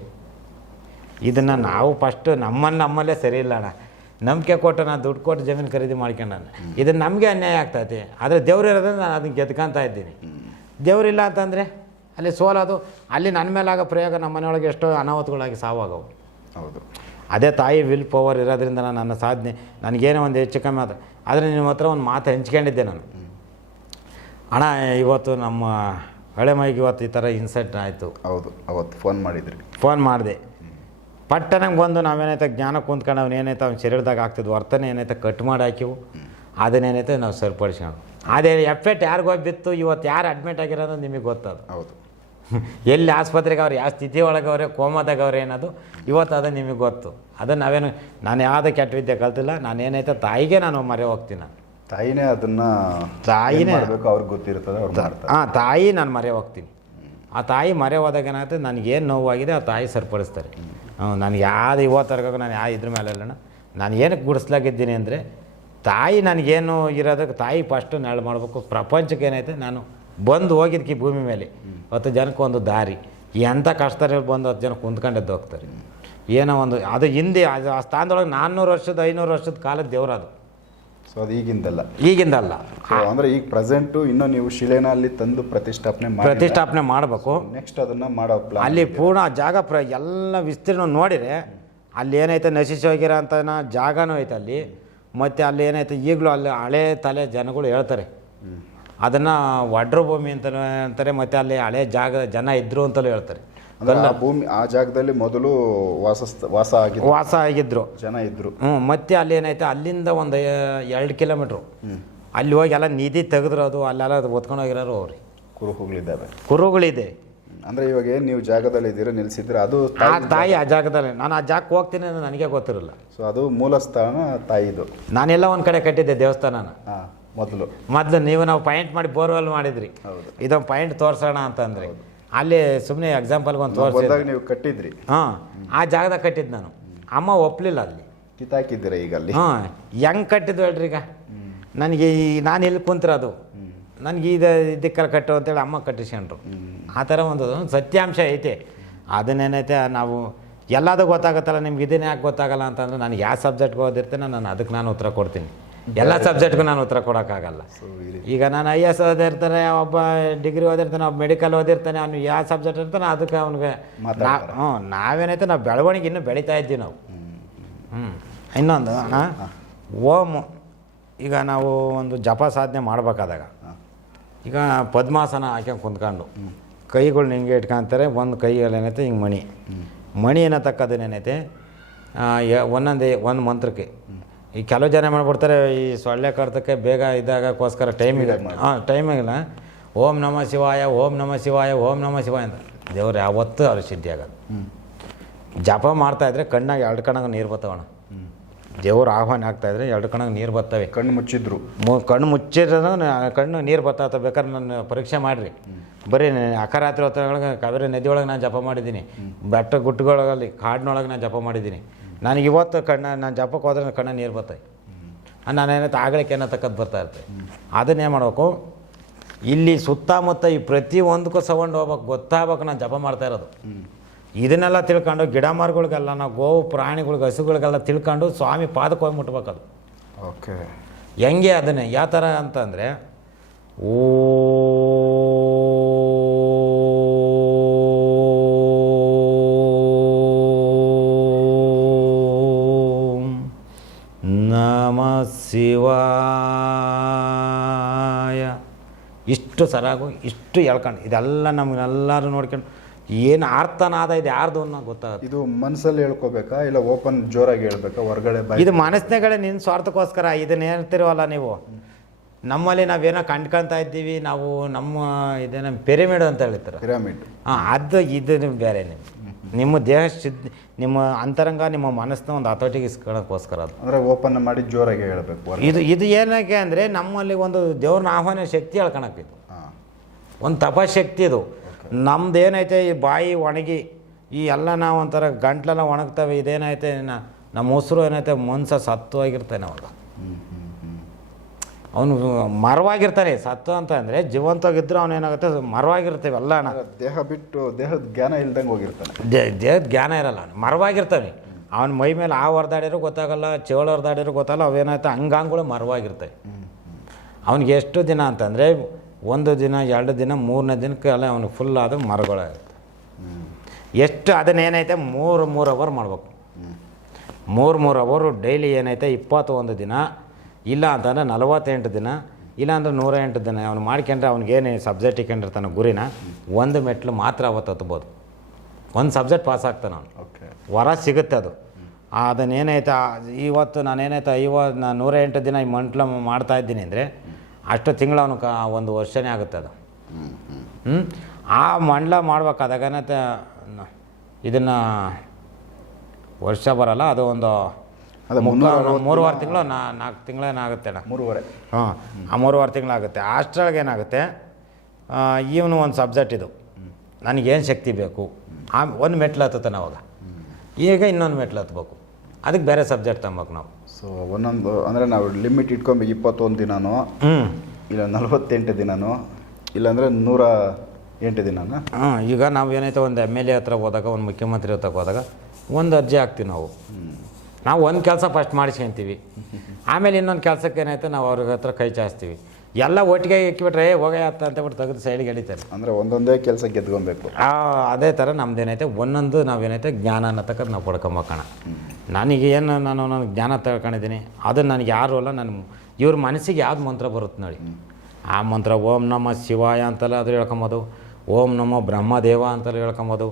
ಇದನ್ನು ನಾವು ಫಸ್ಟು ನಮ್ಮನ್ನು ನಮ್ಮಲ್ಲೇ ಸರಿ ಇಲ್ಲ ಅಣ್ಣ. ನಂಬಿಕೆ ಕೊಟ್ಟು ನಾನು ದುಡ್ಡು ಕೊಟ್ಟು ಜಮೀನು ಖರೀದಿ ಮಾಡ್ಕೊಂಡು ನಾನು. ಇದನ್ನು ನಮಗೆ ಅನ್ಯಾಯ ಆಗ್ತೈತಿ. ಆದರೆ ದೇವ್ರು ಇರೋದ್ರಿಂದ ನಾನು ಅದನ್ನು ಗೆದ್ಕೊಂತ ಇದ್ದೀನಿ. ದೇವರಿಲ್ಲ ಅಂತಂದರೆ ಅಲ್ಲಿ ಸೋಲೋದು ಅಲ್ಲಿ ನನ್ನ ಮೇಲಾಗೋ ಪ್ರಯೋಗ ನಮ್ಮ ಮನೆಯೊಳಗೆ ಎಷ್ಟೋ ಅನಾಹುತಗಳಾಗಿ ಸಾವಾಗವು. ಹೌದು. ಅದೇ ತಾಯಿ ವಿಲ್ ಪವರ್ ಇರೋದ್ರಿಂದ ನಾನು ನನ್ನ ಸಾಧನೆ ನನಗೇನೋ ಒಂದು ಹೆಚ್ಚು ಕಮ್ಮಿ ಆದ ಆದರೆ ನಿಮ್ಮ ಹತ್ರ ಒಂದು ಮಾತು ಹಂಚ್ಕೊಂಡಿದ್ದೆ ನಾನು. ಅಣ್ಣ ಇವತ್ತು ನಮ್ಮ ಹಳೆ ಮೈಗೆ ಇವತ್ತು ಈ ಥರ ಇನ್ಸೆಟ್ ಆಯಿತು. ಹೌದು ಅವತ್ತು ಫೋನ್ ಮಾಡಿದ್ರಿ. ಫೋನ್ ಮಾಡಿದೆ. ಪಟ್ಟನಂಗೆ ಬಂದು ನಾವೇನೈತೆ ಜ್ಞಾನ ಕುಂತ್ಕೊಂಡು ಅವ್ನು ಏನೈತೆ ಅವ್ನ ಶರೀರದಾಗ ಆಗ್ತಿದ್ವು ವರ್ತನೆ ಏನೈತೆ ಕಟ್ ಮಾಡಿ ಹಾಕಿವು. ಅದನ್ನೇನೈತೆ ನಾವು ಸರಿಪಡಿಸ್ಕೊಂಡು ಅದೇ ಎಫೆಕ್ಟ್ ಯಾರಿಗೋ ಬಿತ್ತು ಇವತ್ತು ಯಾರು ಅಡ್ಮಿಟ್ ಆಗಿರೋದು ನಿಮಗೆ ಗೊತ್ತದು. ಹೌದು. ಎಲ್ಲಿ ಆಸ್ಪತ್ರೆಗೆ ಅವ್ರು ಯಾವ ಸ್ಥಿತಿ ಒಳಗವ್ರೆ ಕೋಮದಾಗವ್ರೆ ಏನದು ಇವತ್ತು ಅದು ನಿಮಗೆ ಗೊತ್ತು. ಅದು ನಾವೇನು ನಾನು ಯಾವುದೇ ಕೆಟ್ಟ ವಿದ್ಯೆ ಕಲ್ತಿಲ್ಲ ನಾನು ಏನೈತೆ ತಾಯಿಗೆ ನಾನು ಮರೆ ಹೋಗ್ತೀನಿ ನಾನು. ತಾಯಿನೇ ಅದನ್ನು ತಾಯಿನೇ- ಅವ್ರಿಗೆ ಗೊತ್ತಿರ್ತದೆ ಹಾಂ ತಾಯಿ ನಾನು ಮರೆ ಹೋಗ್ತೀನಿ. ಆ ತಾಯಿ ಮರೆ ಹೋದಾಗ ಏನಾಗುತ್ತೆ ನನಗೇನು ನೋವಾಗಿದೆ ಆ ತಾಯಿ ಸರಿಪಡಿಸ್ತಾರೆ. ನನಗೆ ಯಾವ್ದು ಇವತ್ತರೆಗೂ ನಾನು ಯಾವ ಇದ್ರ ಮೇಲೆ ಅಲ್ಲಣ್ಣ ನಾನು ಏನಕ್ಕೆ ಗುಡಿಸ್ಲಾಗಿದ್ದೀನಿ ಅಂದರೆ, ತಾಯಿ ನನಗೇನು ಇರೋದಕ್ಕೆ ತಾಯಿ ಫಸ್ಟು ನೆರಳು ಮಾಡಬೇಕು. ಪ್ರಪಂಚಕ್ಕೆ ಏನೈತೆ, ನಾನು ಬಂದು ಹೋಗಿದ್ದಕ್ಕೆ ಭೂಮಿ ಮೇಲೆ. ಹತ್ತು ಜನಕ್ಕೆ ಒಂದು ದಾರಿ. ಎಂಥ ಕಷ್ಟದಲ್ಲಿ ಬಂದು ಹತ್ತು ಜನ ಕುಂತ್ಕೊಂಡೆದ್ದು ಹೋಗ್ತಾರೆ. ಏನೋ ಒಂದು, ಅದು ಹಿಂದೆ, ಆ ಸ್ಥಾನದೊಳಗೆ ನಾನ್ನೂರು ವರ್ಷದ ಐನೂರು ವರ್ಷದ ಕಾಲದ ದೇವ್ರದು ಸೊ ಅದು ಈಗಿಂದಲ್ಲ. ಈಗಿಂದಲ್ಲ. ಅಂದ್ರೆ ಈಗ ಪ್ರೆಸೆಂಟು ಇನ್ನು ನೀವು ಶಿಲೆನ ಅಲ್ಲಿ ತಂದು ಪ್ರತಿಷ್ಠಾಪನೆ ಮಾಡಿ ಪ್ರತಿಷ್ಠಾಪನೆ ಮಾಡಬೇಕು. ನೆಕ್ಸ್ಟ್ ಅದನ್ನ ಮಾಡೋ ಪ್ಲಾನ್ ಅಲ್ಲಿ ಪೂರ್ಣ ಜಾಗ ಪ್ರ ಎಲ್ಲ ವಿಸ್ತೀರ್ಣ ನೋಡಿದರೆ ಅಲ್ಲಿ ಏನೈತೆ ನಶಿಸಿ ಹೋಗಿರೋ ಅಂತ ಜಾಗನೂ ಐತೆ ಅಲ್ಲಿ. ಮತ್ತು ಅಲ್ಲಿ ಏನೈತೆ ಈಗಲೂ ಅಲ್ಲಿ ಹಳೆ ತಲೆ ಜನಗಳು ಹೇಳ್ತಾರೆ. ಅದನ್ನು ವಡ್ರ ಭೂಮಿ ಅಂತ ಅಂತಾರೆ ಮತ್ತು ಅಲ್ಲಿ ಹಳೆ ಜಾಗ ಜನ ಇದ್ದರು ಅಂತಲೂ ಹೇಳ್ತಾರೆ. ಆ ಭೂಮಿ ಆ ಜಾಗದಲ್ಲಿ ಮೊದಲು ವಾಸ ವಾಸ ಆಗಿದ್ರು ವಾಸ ಆಗಿದ್ರು. ಜನ ಇದ್ರು. ಹ್ಞೂ ಮತ್ತೆ ಅಲ್ಲಿ ಏನೈತೆ ಅಲ್ಲಿಂದ ಒಂದು ಎರಡು ಕಿಲೋಮೀಟ್ರು. ಅಲ್ಲಿ ಹೋಗಿ ಎಲ್ಲ ನಿಧಿ ತೆಗೆದ್ರದು ಅಲ್ಲೆಲ್ಲ ಒತ್ಕೊಂಡು ಹೋಗಿರೋರು ಅವ್ರಿ. ಕುರುಹುಗಳಿದ್ದಾವೆ. ಕುರುಗಳಿದೆ ಅಂದ್ರೆ ಇವಾಗ ಏನು ನೀವು ಜಾಗದಲ್ಲಿ ಇದ್ದೀರಾ ನಿಲ್ಸಿದ್ರೆ ಅದು ಆ ತಾಯಿ ಆ ಜಾಗದಲ್ಲಿ. ನಾನು ಆ ಜಾಗಕ್ಕೆ ಹೋಗ್ತೀನಿ ಅಂದ್ರೆ ನನಗೆ ಗೊತ್ತಿರಲ್ಲ. ಸೊ ಅದು ಮೂಲ ಸ್ಥಾನ ತಾಯಿದು. ನಾನೆಲ್ಲ ಒಂದು ಕಡೆ ಕಟ್ಟಿದ್ದೆ ದೇವಸ್ಥಾನನ. ಹಾ ಮೊದಲು. ಮೊದಲು ನೀವು ನಾವು ಪಾಯಿಂಟ್ ಮಾಡಿ ಬೋರ್ವೆಲ್ ಮಾಡಿದ್ರಿ. ಹೌದು. ಇದೊಂದು ಪಾಯಿಂಟ್ ತೋರ್ಸೋಣ ಅಂತಂದ್ರಿ. ಅಲ್ಲಿ ಸುಮ್ಮನೆ ಎಕ್ಸಾಂಪಲ್ಗೆ ಒಂದು ತೋರಿಸಿದಾಗ ನೀವು ಕಟ್ಟಿದ್ರಿ. ಹಾಂ ಆ ಜಾಗದಾಗ ಕಟ್ಟಿದ್ದು ನಾನು. ಅಮ್ಮ ಒಪ್ಪಲಿಲ್ಲ ಅಲ್ಲಿ. ಕಿತ್ತಾಕಿದ್ದೀರ ಈಗ ಅಲ್ಲಿ? ಹಾಂ ಹೆಂಗೆ ಕಟ್ಟಿದ್ದು ಹೇಳ್ರಿ ಈಗ? ನನಗೆ ಈ ನಾನು ಇಲ್ಲಿ ಅದು? ನನಗೆ ಇದು ಇದಕ್ಕೆಲ್ಲ ಕಟ್ಟು ಅಂತೇಳಿ ಅಮ್ಮ ಕಟ್ಟಿಸ್ಕೊಂಡ್ರು. ಆ ಥರ ಒಂದು ಸತ್ಯಾಂಶ ಐತೆ. ಅದನ್ನೇನೈತೆ ನಾವು ಎಲ್ಲದೂ ಗೊತ್ತಾಗುತ್ತಲ್ಲ ನಿಮ್ಗೆ ಇದನ್ನೇ ಯಾಕೆ ಗೊತ್ತಾಗಲ್ಲ ಅಂತಂದ್ರೆ ನನಗೆ ಯಾವ ಸಬ್ಜೆಕ್ಟ್ಗೆ ಓದಿರ್ತೇನೆ ನಾನು ಅದಕ್ಕೆ ನಾನು ಉತ್ತರ ಕೊಡ್ತೀನಿ. ಎಲ್ಲ ಸಬ್ಜೆಕ್ಟ್ಗೂ ನಾನು ಉತ್ತರ ಕೊಡೋಕ್ಕಾಗಲ್ಲ. ಈಗ ನಾನು ಐ ಎಸ್ ಓದಿರ್ತಾನೆ ಒಬ್ಬ ಡಿಗ್ರಿ ಓದಿರ್ತಾನೆ ಒಬ್ಬ ಮೆಡಿಕಲ್ ಓದಿರ್ತಾನೆ ಅವ್ನು ಯಾವ ಸಬ್ಜೆಕ್ಟ್ ಇರ್ತಾನೆ ಅದಕ್ಕೆ ಅವ್ನಿಗೆ. ಹ್ಞೂ ನಾವೇನೈತೆ ನಾವು ಬೆಳವಣಿಗೆ ಇನ್ನೂ ಬೆಳೀತಾ ಇದ್ದೀವಿ ನಾವು. ಹ್ಞೂ ಇನ್ನೊಂದು ಓಮ್ ಈಗ ನಾವು ಒಂದು ಜಪ ಸಾಧನೆ ಮಾಡಬೇಕಾದಾಗ ಈಗ ಪದ್ಮಾಸನ ಹಾಕ್ಯಂಗೆ ಕುಂತ್ಕೊಂಡು ಕೈಗಳ್ನ ಹಿಂಗೆ ಇಟ್ಕೊಂತಾರೆ ಒಂದು ಕೈಯಲ್ಲಿ ಏನೈತೆ ಹಿಂಗೆ ಮಣಿ. ಮಣಿ ಏನತಕ್ಕದನ್ನೇನೈತೆ ಒಂದೊಂದೇ ಒಂದು ಮಂತ್ರಕ್ಕೆ. ಈ ಕೆಲವು ಜನ ಮಾಡ್ಬಿಡ್ತಾರೆ ಈ ಸೊಳ್ಳೆ ಕರ್ತಕ್ಕೆ ಬೇಗ ಇದಾಗಕ್ಕೋಸ್ಕರ ಇದೆ ಹಾಂ ಟೈಮಿಗಿಲ್ಲ ಓಂ ನಮ ಶಿವಾಯ ಓಂ ನಮ ಶಿವಾಯ ಓಂ ನಮ ಶಿವಾಯ ಅಂತ. ದೇವ್ರು ಯಾವತ್ತೂ ಅವ್ರ ಸಿದ್ಧಿ ಆಗೋದು ಜಪ ಮಾಡ್ತಾಯಿದ್ರೆ ಕಣ್ಣಾಗ ಎರಡು ಕಣ್ಣಾಗ ನೀರು ಬರ್ತಾವಣ ದೇವ್ರ ಆಹ್ವಾನ ಆಗ್ತಾಯಿದ್ರೆ ಎರಡು ಕಣ್ಣಾಗ ನೀರು ಬರ್ತವೆ ಕಣ್ಣು ಮುಚ್ಚಿದ್ರು. ಮು ಕಣ್ಣು ಮುಚ್ಚಿದ್ರೂ ಕಣ್ಣು ನೀರು ಬತ್ತಾತ ಬೇಕಾದ್ರೆ ನಾನು ಪರೀಕ್ಷೆ ಮಾಡಿರಿ. ಬರೀ ಅಕರಾತ್ರಿ ಹೊತ್ತೊಳಗೆ ಕಾವೇರಿ ನದಿ ಒಳಗೆ ನಾನು ಜಪ ಮಾಡಿದ್ದೀನಿ. ಬೆಟ್ಟ ಗುಟ್ಟುಗಳಲ್ಲಿ ಕಾಡಿನೊಳಗೆ ನಾನು ಜಪ ಮಾಡಿದ್ದೀನಿ. ನನಗೆ ಇವತ್ತು ಕಣ್ಣ ನಾನು ಜಪಕ್ಕೆ ಹೋದ್ರೆ ಕಣ್ಣ ನೀರು ಬರ್ತವೆ ನಾನೇನೈತೆ ಆಗಲಿಕ್ಕೆ ಏನೋ ತಕ್ಕದ್ದು ಬರ್ತಾ ಇರ್ತದೆ ಅದನ್ನೇ ಮಾಡಬೇಕು? ಇಲ್ಲಿ ಸುತ್ತಮುತ್ತ ಈ ಪ್ರತಿ ಒಂದಕ್ಕೂ ಸೌಂಡ್ ಹೋಗ್ಬೇಕು ಗೊತ್ತಾಗ್ಬೇಕು ನಾನು ಜಪ ಮಾಡ್ತಾ ಇರೋದು. ಇದನ್ನೆಲ್ಲ ತಿಳ್ಕೊಂಡು ಗಿಡ ಮರಗಳಿಗೆಲ್ಲ ನಾವು ಗೋವು ಪ್ರಾಣಿಗಳಿಗೆ ಹಸುಗಳಿಗೆಲ್ಲ ತಿಳ್ಕೊಂಡು ಸ್ವಾಮಿ ಪಾದಕ್ಕೆ ಹೋಗಿ ಮುಟ್ಬೇಕದು. ಓಕೆ ಹೆಂಗೆ ಅದನ್ನೇ? ಯಾವ ಥರ ಅಂತಂದರೆ ಓ ಶಿವಾಯ. ಇಷ್ಟು ಸರಾಗು ಇಷ್ಟು ಹೇಳ್ಕೊಂಡು ಇದೆಲ್ಲ ನಮಗೆಲ್ಲರೂ ನೋಡ್ಕೊಂಡು ಏನು ಅರ್ಥನಾದ ಇದು ಯಾರ್ದು ಅನ್ನೋ ಗೊತ್ತಾಗುತ್ತೆ. ಇದು ಮನಸ್ಸಲ್ಲಿ ಹೇಳ್ಕೋಬೇಕಾ? ಇಲ್ಲ ಓಪನ್ ಜೋರಾಗಿ ಹೇಳ್ಬೇಕಾ? ಹೊರಗಡೆ ಇದು ಮನಸ್ಸಿನಗಳೇ ನಿನ್ನ ಸ್ವಾರ್ಥಕ್ಕೋಸ್ಕರ ಇದನ್ನ ಹೇಳ್ತಿರೋಲ್ಲ ನೀವು. ನಮ್ಮಲ್ಲಿ ನಾವೇನೋ ಕಂಡ್ಕೊಳ್ತಾ ಇದ್ದೀವಿ ನಾವು ನಮ್ಮ ಇದೇನೋ ಪಿರಮಿಡ್ ಅಂತ ಹೇಳ್ತಾರೆ. ಪಿರಮಿಡ್. ಹಾಂ ಅದು ಇದು ಬೇರೆ ನಿಮ್ಮ ನಿಮ್ಮ ದೇಹ ಶುದ್ಧ ನಿಮ್ಮ ಅಂತರಂಗ ನಿಮ್ಮ ಮನಸ್ಸನ್ನ ಒಂದು ಹತೋಟಿಗೆ ಇಸ್ಕೊಳ್ಳೋಕ್ಕೋಸ್ಕರ ಅದು. ಅಂದರೆ ಓಪನ್ ಮಾಡಿ ಜೋರಾಗಿ ಹೇಳಬೇಕು ಇದು ಇದು ಏನಕ್ಕೆ ಅಂದರೆ ನಮ್ಮಲ್ಲಿ ಒಂದು ದೇವ್ರನ್ನ ಆಹ್ವಾನ ಶಕ್ತಿ ಹೇಳ್ಕೊಳಕ್ಕಿದು ಹಾ. ಒಂದು ತಪಶಕ್ತಿ ಇದು. ನಮ್ದು ಏನೈತೆ ಈ ಬಾಯಿ ಒಣಗಿ ಈ ಎಲ್ಲ ನಾವು ಒಂಥರ ಗಂಟ್ಲೆಲ್ಲ ಒಣಗ್ತವೆ ಇದೇನೈತೆ ನ- ನಮ್ಮ ಉಸಿರು ಏನೈತೆ ಮನ್ಸ ಸತ್ತು ಆಗಿರ್ತೇನೆ ಅವಾಗ ಅವನು ಮರವಾಗಿರ್ತಾನೆ ಸತ್ತು ಅಂತ ಅಂದರೆ ಜೀವಂತವಾಗಿದ್ದರೆ ಅವನು ಏನಾಗುತ್ತೆ? ಮರವಾಗಿರ್ತೇವೆ ಎಲ್ಲ ಅಣ್ಣ. ದೇಹ ಬಿಟ್ಟು ದೇಹದ ಜ್ಞಾನ ಇಲ್ದಂಗೆ ಹೋಗಿರ್ತಾನೆ. ದೇ ದೇಹದ ಜ್ಞಾನ ಇರಲ್ಲ ಅವನು ಮರವಾಗಿರ್ತಾನೆ. ಅವನ ಮೈ ಮೇಲೆ ಆ ಹೊರ್ದಾಡಿರೋ ಗೊತ್ತಾಗಲ್ಲ ಚೇಳು ಹೊರ್ದಾಡಿರೋ ಗೊತ್ತಾಗಲ್ಲ ಅವೇನಾಯ್ತು ಅಂಗಾಂಗಗಳು ಮರವಾಗಿರ್ತವೆ. ಅವ್ನಿಗೆ ಎಷ್ಟು ದಿನ ಅಂತಂದರೆ ಒಂದು ದಿನ ಎರಡು ದಿನ ಮೂರನೇ ದಿನಕ್ಕೆ ಅಲ್ಲ ಅವ್ನಿಗೆ ಫುಲ್ ಆದ ಮರಗಳಾಗುತ್ತೆ ಎಷ್ಟು ಅದನ್ನೇನೈತೆ ಮೂರು ಮೂರು ಅವರ್ ಮಾಡ್ಬೇಕು. ಮೂರು ಮೂರು ಅವರು ಡೈಲಿ ಏನೈತೆ ಇಪ್ಪತ್ತೊಂದು ದಿನ ಇಲ್ಲ ಅಂತಂದ್ರೆ ನಲವತ್ತೆಂಟು ದಿನ ಇಲ್ಲ ಅಂದ್ರೆ ನೂರ ಎಂಟು ದಿನ. ಅವ್ನು ಮಾಡ್ಕೊಂಡ್ರೆ ಅವ್ನಿಗೇನು ಸಬ್ಜೆಕ್ಟ್ ಇಟ್ಕೊಂಡಿರ್ತಾನೆ ಗುರಿನ ಒಂದು ಮೆಟ್ಲು ಮಾತ್ರ ಅವತ್ತು ಹತ್ಬೋದು. ಒಂದು ಸಬ್ಜೆಕ್ಟ್ ಪಾಸ್ ಆಗ್ತಾನೆ ಅವನು. ಓಕೆ ವರ ಸಿಗುತ್ತೆ ಅದು. ಅದನ್ನೇನೈತೆ ಇವತ್ತು ನಾನೇನೈತೆ ಐವತ್ತು ನಾನು ನೂರ ಎಂಟು ದಿನ ಈ ಮಂಟ್ಲ ಮಾಡ್ತಾ ಇದ್ದೀನಿ ಅಂದರೆ ಅಷ್ಟು ತಿಂಗಳು ಅವನು ಕ ಒಂದು ವರ್ಷನೇ ಆಗುತ್ತೆ ಅದು. ಹ್ಞೂ ಆ ಮಂಡಲ ಮಾಡ್ಬೇಕಾದಾಗ ಇದನ್ನು ವರ್ಷ ಬರಲ್ಲ ಅದು ಒಂದು ಅದೇ ಮೂರುವರೆ ತಿಂಗಳು ನಾಲ್ಕು ತಿಂಗಳೇನಾಗುತ್ತೆ ಅಣ್ಣ. ಮೂರುವರೆ. ಹಾಂ ಆ ಮೂರುವರೆ ತಿಂಗಳಾಗುತ್ತೆ ಅಷ್ಟರೊಳಗೆ ಏನಾಗುತ್ತೆ? ಇವನು ಒಂದು ಸಬ್ಜೆಕ್ಟ್ ಇದು. ನನಗೇನು ಶಕ್ತಿ ಬೇಕು? ಆ ಒಂದು ಮೆಟ್ಲು ಹತ್ತತಾನೆ ಅವಾಗ. ಈಗ ಇನ್ನೊಂದು ಮೆಟ್ಲು ಹತ್ಬೇಕು. ಅದಕ್ಕೆ ಬೇರೆ ಸಬ್ಜೆಕ್ಟ್ ತಗೋಬೇಕು ನಾವು. ಸೊ ಒಂದೊಂದು ಅಂದರೆ ನಾವು ಲಿಮಿಟ್ ಇಟ್ಕೊಂಬೇಕು ಇಪ್ಪತ್ತೊಂದು ದಿನನೋ ಹ್ಞೂ ಇಲ್ಲ ನಲವತ್ತೆಂಟು ದಿನನೋ ಇಲ್ಲಾಂದರೆ ನೂರ ಎಂಟು ದಿನನ? ಹಾಂ ಈಗ ನಾವು ಏನೈತೆ ಒಂದು ಎಂ ಎಲ್ ಎ ಹತ್ರ ಹೋದಾಗ ಒಂದು ಮುಖ್ಯಮಂತ್ರಿ ಹತ್ರ ಹೋದಾಗ ಒಂದು ಅರ್ಜಿ ಹಾಕ್ತೀವಿ ನಾವು. ನಾವು ಒಂದು ಕೆಲಸ ಫಸ್ಟ್ ಮಾಡಿಸ್ಕೊಂತೀವಿ ಆಮೇಲೆ ಇನ್ನೊಂದು ಕೆಲಸಕ್ಕೆ ಏನಾಯ್ತು ನಾವು ಅವ್ರ ಹತ್ರ ಕೈ ಚಾಚ್ತೀವಿ. ಎಲ್ಲ ಒಟ್ಟಿಗೆ ಇಕ್ಕಿಬಿಟ್ರೆ ಏ ಹೋಗೇ ಅಂತ ಅಂತಬಿಟ್ಟು ತೆಗೆದು ಸೈಡ್ಗೆ ಎಳಿತಾರೆ. ಅಂದರೆ ಒಂದೊಂದೇ ಕೆಲಸ ಗೆದ್ಕೊಬೇಕು. ಆ, ಅದೇ ಥರ ನಮ್ದೇನೈತೆ ಒಂದೊಂದು ನಾವೇನೈತೆ ಜ್ಞಾನ ಅನ್ನತಕ್ಕದ್ದು ನಾವು ಪಡ್ಕೊಂಬಕೋಣ. ನನಗೆ ಏನು ನಾನು ನನ್ನ ಜ್ಞಾನ ತಳ್ಕೊಂಡಿದ್ದೀನಿ ಅದು ನನಗೆ ಯಾರು ಅಲ್ಲ ನನ್ನ ಇವ್ರ ಮನಸ್ಸಿಗೆ ಯಾವ್ದು ಮಂತ್ರ ಬರುತ್ತೆ ನೋಡಿ. ಆ ಮಂತ್ರ ಓಂ ನಮ ಶಿವಾಯ ಅಂತೆಲ್ಲ ಅದ್ರ ಹೇಳ್ಕೊಂಬೋದು ಓಂ ನಮೋ ಬ್ರಹ್ಮದೇವ ಅಂತೆಲ್ಲ ಹೇಳ್ಕೊಂಬೋದು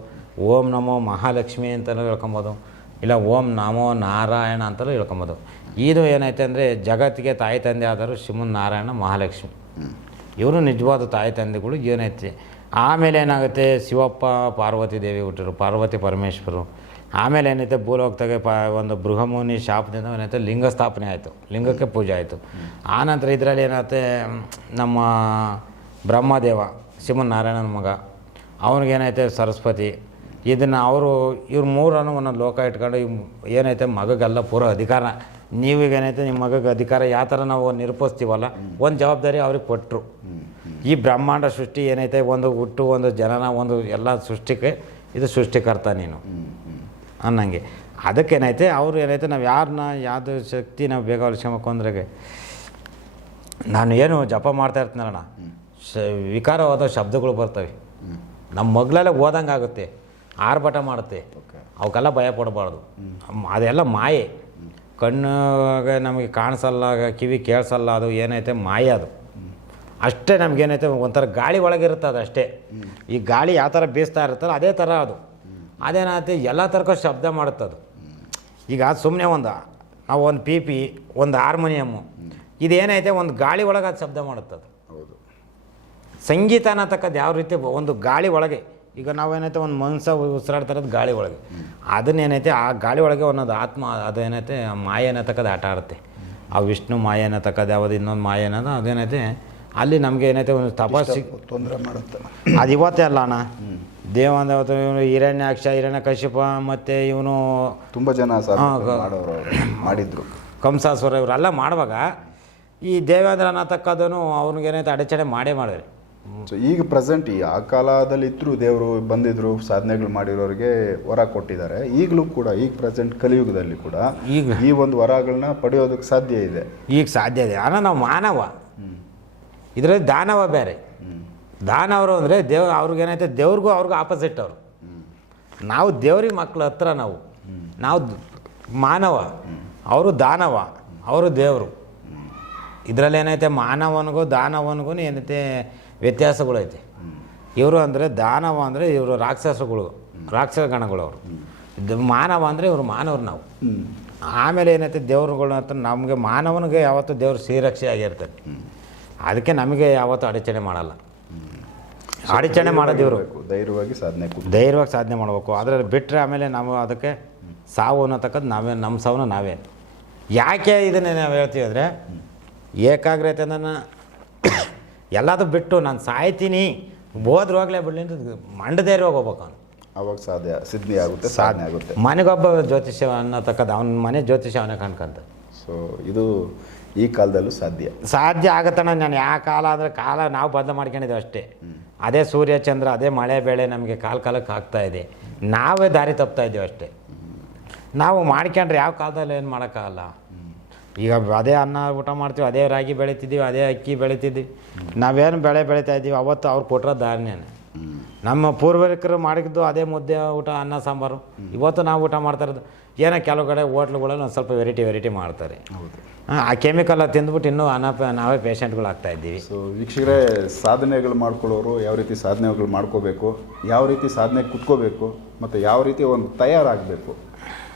ಓಂ ನಮೋ ಮಹಾಲಕ್ಷ್ಮಿ ಅಂತೆಲ್ಲ ಹೇಳ್ಕೊಬೋದು ಇಲ್ಲ, ಓಂ ನಮೋ ನಾರಾಯಣ ಅಂತಲೂ ಹೇಳ್ಕೊಬೋದು. ಇದು ಏನೈತೆ ಅಂದರೆ, ಜಗತ್ತಿಗೆ ತಾಯಿ ತಂದೆ ಆದರು ಶಿವನ್ ನಾರಾಯಣ ಮಹಾಲಕ್ಷ್ಮಿ. ಇವರು ನಿಜವಾದ ತಾಯಿ ತಂದೆಗಳು ಏನೈತೆ? ಆಮೇಲೆ ಏನಾಗುತ್ತೆ? ಶಿವಪ್ಪ, ಪಾರ್ವತಿ ದೇವಿ ಹುಟ್ಟರು ಪಾರ್ವತಿ ಪರಮೇಶ್ವರು. ಆಮೇಲೆ ಏನೈತೆ? ಭೂಲೋಕದಾಗೆ ಪಾ, ಒಂದು ಬೃಹಮುನಿ ಶಾಪದಿಂದ ಏನೈತೆ? ಲಿಂಗ ಸ್ಥಾಪನೆ ಆಯಿತು. ಲಿಂಗಕ್ಕೆ ಪೂಜೆ ಆಯಿತು. ಆನಂತರ ಇದರಲ್ಲಿ ಏನಾಗುತ್ತೆ? ನಮ್ಮ ಬ್ರಹ್ಮದೇವ, ಶಿವನ್ ನಾರಾಯಣನ ಮಗ. ಅವನಿಗೇನೈತೆ? ಸರಸ್ವತಿ. ಇದನ್ನು ಅವರು, ಇವ್ರ ಮೂರನ್ನು ಒಂದೊಂದು ಲೋಕ ಇಟ್ಕೊಂಡು ಏನೈತೆ, ಮಗಗೆಲ್ಲ ಪೂರ ಅಧಿಕಾರ. ನೀವೀಗ ಏನೈತೆ ನಿಮ್ಮ ಮಗಗೆ ಅಧಿಕಾರ ಯಾವ ಥರ ನಾವು ನಿರೂಪಿಸ್ತೀವಲ್ಲ, ಒಂದು ಜವಾಬ್ದಾರಿ ಅವ್ರಿಗೆ ಕೊಟ್ಟರು ಈ ಬ್ರಹ್ಮಾಂಡ ಸೃಷ್ಟಿ ಏನೈತೆ, ಒಂದು ಹುಟ್ಟು, ಒಂದು ಜನನ, ಒಂದು ಎಲ್ಲ ಸೃಷ್ಟಿಗೆ ಇದು ಸೃಷ್ಟಿಕರ್ತ ನೀನು. ಅನ್ನಂಗೆ. ಅದಕ್ಕೇನೈತೆ ಅವರು ಏನೈತೆ, ನಾವು ಯಾರನ್ನ ಯಾವುದು ಶಕ್ತಿ ನಾವು ಬೇಗ ಅಳಿಸ್ಕೊಬೇಕು ಅಂದ್ರೆ ನಾನು ಏನು ಜಪ ಮಾಡ್ತಾ ಇರ್ತೀನಲ್ಲಣ್ಣ ಶ ವಿಕಾರವಾದ ಶಬ್ದಗಳು ಬರ್ತವೆ. ನಮ್ಮ ಮಗ್ಳೆಲ್ಲ ಓದಂಗೆ ಆಗುತ್ತೆ ಆರ್ಭಟ ಮಾಡುತ್ತೆ. ಅವಕ್ಕೆಲ್ಲ ಭಯ ಪಡಬಾರ್ದು. ಅದೆಲ್ಲ ಮಾಯೆ. ಕಣ್ಣಿಗೆ ನಮಗೆ ಕಾಣಿಸಲ್ಲ ಕಿವಿ ಕೇಳಿಸಲ್ಲ ಅದು ಏನೈತೆ ಮಾಯೆ ಅದು. ಅಷ್ಟೇ ನಮಗೇನೈತೆ ಒಂಥರ ಗಾಳಿ ಒಳಗಿರುತ್ತೆ ಅದು ಅಷ್ಟೇ. ಈ ಗಾಳಿ ಯಾವ ಥರ ಬೀಸ್ತಾ ಇರುತ್ತಲ್ಲ ಅದೇ ಥರ ಅದು. ಅದೇನಾಗುತ್ತೆ ಎಲ್ಲ ಥರಕ್ಕೂ ಶಬ್ದ ಮಾಡುತ್ತೆ ಅದು ಈಗ ಸುಮ್ಮನೆ ಒಂದು ನಾವು ಒಂದು ಪಿ ಪಿ ಒಂದು ಹಾರ್ಮೋನಿಯಮ್ಮು ಇದೇನೈತೆ ಒಂದು ಗಾಳಿ ಒಳಗೆ ಅದು ಶಬ್ದ ಮಾಡುತ್ತೆ ಅದು ಹೌದು. ಸಂಗೀತ ಅನ್ನತಕ್ಕದ್ದು ಯಾವ ರೀತಿ ಒಂದು ಗಾಳಿ ಒಳಗೆ ಈಗ ನಾವೇನೈತೆ ಒಂದು ಮನುಷ್ಯ ಉಸಿರಾಡ್ತಾ ಇರೋದು ಗಾಳಿ ಒಳಗೆ. ಅದನ್ನೇನೈತೆ ಆ ಗಾಳಿ ಒಳಗೆ ಒಂದೊಂದು ಆತ್ಮ ಅದೇನೈತೆ ಆ ಮಾಯೆ ಅನ್ನತಕ್ಕದ್ದು ಆಟ ಆಡುತ್ತೆ. ಆ ವಿಷ್ಣು ಮಾಯ ಅನ್ನತಕ್ಕದ್ದು ಯಾವುದು ಇನ್ನೊಂದು ಮಾಯ ಅನ್ನೋದು ಅದೇನೈತೆ ಅಲ್ಲಿ ನಮಗೆ ಏನೈತೆ ಒಂದು ತಪಸ್ಸಿ ತೊಂದರೆ ಮಾಡುತ್ತೆ. ಅದು ಇವತ್ತೇ ಅಲ್ಲ ಅಣ್ಣ. ದೇವಂದೇವತೆ ಇವನು ಹಿರಣ್ಯಾಕ್ಷ ಹಿರಣ್ಯ ಕಶ್ಯಪ ಮತ್ತು ಇವನು ತುಂಬ ಜನ. ಮಾಡಿದ್ರು. ಕಂಸಾಸುರ ಇವರೆಲ್ಲ ಮಾಡುವಾಗ ಈ ದೇವೇಂದ್ರ ಅನ್ನತಕ್ಕದನು ಅವ್ನಿಗೇನೈತೆ ಅಡಚಣೆ ಮಾಡೇ ಮಾಡಿದ್ರಿ. ಸೊ ಈಗ ಪ್ರೆಸೆಂಟ್ ಈ ಆ ಕಾಲದಲ್ಲಿ ಇದ್ರು ದೇವರು ಬಂದಿದ್ರು ಸಾಧನೆಗಳು ಮಾಡಿರೋರಿಗೆ ವರ ಕೊಟ್ಟಿದ್ದಾರೆ ಈಗಲೂ ಕೂಡ ಈಗ ಪ್ರೆಸೆಂಟ್ ಕಲಿಯುಗದಲ್ಲಿ ಕೂಡ ಈಗ ಈ ಒಂದು ವರಗಳನ್ನ ಪಡೆಯೋದಕ್ಕೆ ಸಾಧ್ಯ ಇದೆ ಈಗ ಸಾಧ್ಯ ಇದೆ ஆனால் ನಾವು ಮಾನವ ಇದರಲ್ಲಿ ದಾನವ ಬೇರೆ ದಾನವರು ಅಂದರೆ ದೇವ್ ಅವ್ರಿಗೇನೈತೆ ದೇವ್ರಿಗೂ ಅವ್ರಿಗೂ ಆಪೋಸಿಟ್ ಅವರು ನಾವು ದೇವ್ರಿಗೆ ಮಕ್ಳ ಹತ್ರ ನಾವು ನಾವು ದ್- ಮಾನವ ಅವರು ದಾನವ ಅವರು ದೇವರು ಇದರಲ್ಲಿ ಏನೈತೆ ಮಾನವನಿಗೂ ದಾನವನಿಗೂ ಏನೈತೆ ವ್ಯತ್ಯಾಸಗಳೈತೆ. ಇವರು ಅಂದರೆ ದಾನವ ಅಂದರೆ ಇವರು ರಾಕ್ಷಸಗಳು ರಾಕ್ಷಸ ಗಣಗಳು ಅವರು ಮಾನವ ಅಂದರೆ ಇವರು ಮಾನವರು ನಾವು. ಆಮೇಲೆ ಏನೈತೆ ದೇವ್ರುಗಳು ಅಂತ ನಮಗೆ ಮಾನವನಿಗೆ ಯಾವತ್ತೂ ದೇವ್ರು ಶ್ರೀರಕ್ಷೆ ಆಗಿರ್ತಾರೆ ಅದಕ್ಕೆ ನಮಗೆ ಯಾವತ್ತೂ ಅಡಚಣೆ ಮಾಡಲ್ಲ. ಅಡಚಣೆ ಮಾಡೋದು ಇವರು. ಧೈರ್ಯವಾಗಿ ಸಾಧನೆ ಧೈರ್ಯವಾಗಿ ಸಾಧನೆ ಮಾಡಬೇಕು. ಅದರಲ್ಲಿ ಬಿಟ್ಟರೆ ಆಮೇಲೆ ನಾವು ಅದಕ್ಕೆ ಸಾವು ಅನ್ನತಕ್ಕದ್ದು ನಾವೇ ನಮ್ಮ ಸಾವನ್ನ ನಾವೇ. ಯಾಕೆ ಇದನ್ನೇ ನಾವು ಹೇಳ್ತೀವಿ ಅಂದರೆ ಏಕಾಗ್ರತೆ ನನ್ನ ಎಲ್ಲದು ಬಿಟ್ಟು ನಾನು ಸಾಯ್ತೀನಿ. ಹೋದ್ರೋಗ್ಲೇ ಬಿಡಲಿ ಅಂತ ಮಂಡದೇರಿ ಹೋಗ್ಬೇಕು ಅವನು. ಅವಾಗ ಸಾಧ್ಯ ಸಿದ್ಧಿ ಆಗುತ್ತೆ ಸಾಧನೆ ಆಗುತ್ತೆ. ಮನೆಗೊಬ್ಬ ಜ್ಯೋತಿಷ್ಯ ಅನ್ನತಕ್ಕದ್ದು ಅವನ ಮನೆ ಜ್ಯೋತಿಷ್ಯ ಅವನೇ ಕಾಣ್ಕಂತ. ಸೊ ಇದು ಈ ಕಾಲದಲ್ಲೂ ಸಾಧ್ಯ. ಸಾಧ್ಯ ಆಗುತ್ತಣ್ಣ ನಾನು ಯಾವ ಕಾಲ ಅಂದರೆ ಕಾಲ ನಾವು ಬದಲು ಮಾಡ್ಕೊಂಡಿದ್ದೇವೆ ಅಷ್ಟೇ. ಅದೇ ಸೂರ್ಯ ಚಂದ್ರ ಅದೇ ಮಳೆ ಬೆಳೆ ನಮಗೆ ಕಾಲ ಕಾಲಕ್ಕೆ ಆಗ್ತಾ ಇದೆ. ನಾವೇ ದಾರಿ ತಪ್ತಾ ಇದ್ದೇವೆ ಅಷ್ಟೇ. ನಾವು ಮಾಡ್ಕೊಂಡ್ರೆ ಯಾವ ಕಾಲದಲ್ಲಿ ಏನು ಮಾಡೋಕ್ಕಾಗಲ್ಲ. ಈಗ ಅದೇ ಅನ್ನ ಊಟ ಮಾಡ್ತೀವಿ ಅದೇ ರಾಗಿ ಬೆಳಿತಿದ್ದೀವಿ ಅದೇ ಅಕ್ಕಿ ಬೆಳಿತಿದ್ದೀವಿ. ನಾವೇನು ಬೆಳೆ ಬೆಳೀತಾ ಇದ್ದೀವಿ ಅವತ್ತು ಅವ್ರು ಕೊಟ್ಟರೆ ದಾರಿನೇನೆ ನಮ್ಮ ಪೂರ್ವಿಕರು ಮಾಡಿದ್ದು ಅದೇ ಮುದ್ದೆ ಊಟ ಅನ್ನ ಸಾಂಬಾರು. ಇವತ್ತು ನಾವು ಊಟ ಮಾಡ್ತಾ ಇರೋದು. ಏನೋ ಕೆಲವು ಕಡೆ ಹೋಟ್ಲುಗಳಲ್ಲಿ ಒಂದು ಸ್ವಲ್ಪ ವೆರೈಟಿ ವೆರೈಟಿ ಮಾಡ್ತಾರೆ. ಆ, ಆ ಕೆಮಿಕಲ್ ತಿಂದ್ಬಿಟ್ಟು ಇನ್ನೂ ಅನ ನಾವೇ ಪೇಷಂಟ್ಗಳು ಆಗ್ತಾ ಇದ್ದೀವಿ. ಸೊ ವೀಕ್ಷಕರೇ ಸಾಧನೆಗಳು ಮಾಡ್ಕೊಳ್ಳೋರು ಯಾವ ರೀತಿ ಸಾಧನೆಗಳು ಮಾಡ್ಕೋಬೇಕು ಯಾವ ರೀತಿ ಸಾಧನೆ ಕುತ್ಕೋಬೇಕು ಮತ್ತು ಯಾವ ರೀತಿ ಒಂದು ತಯಾರಾಗಬೇಕು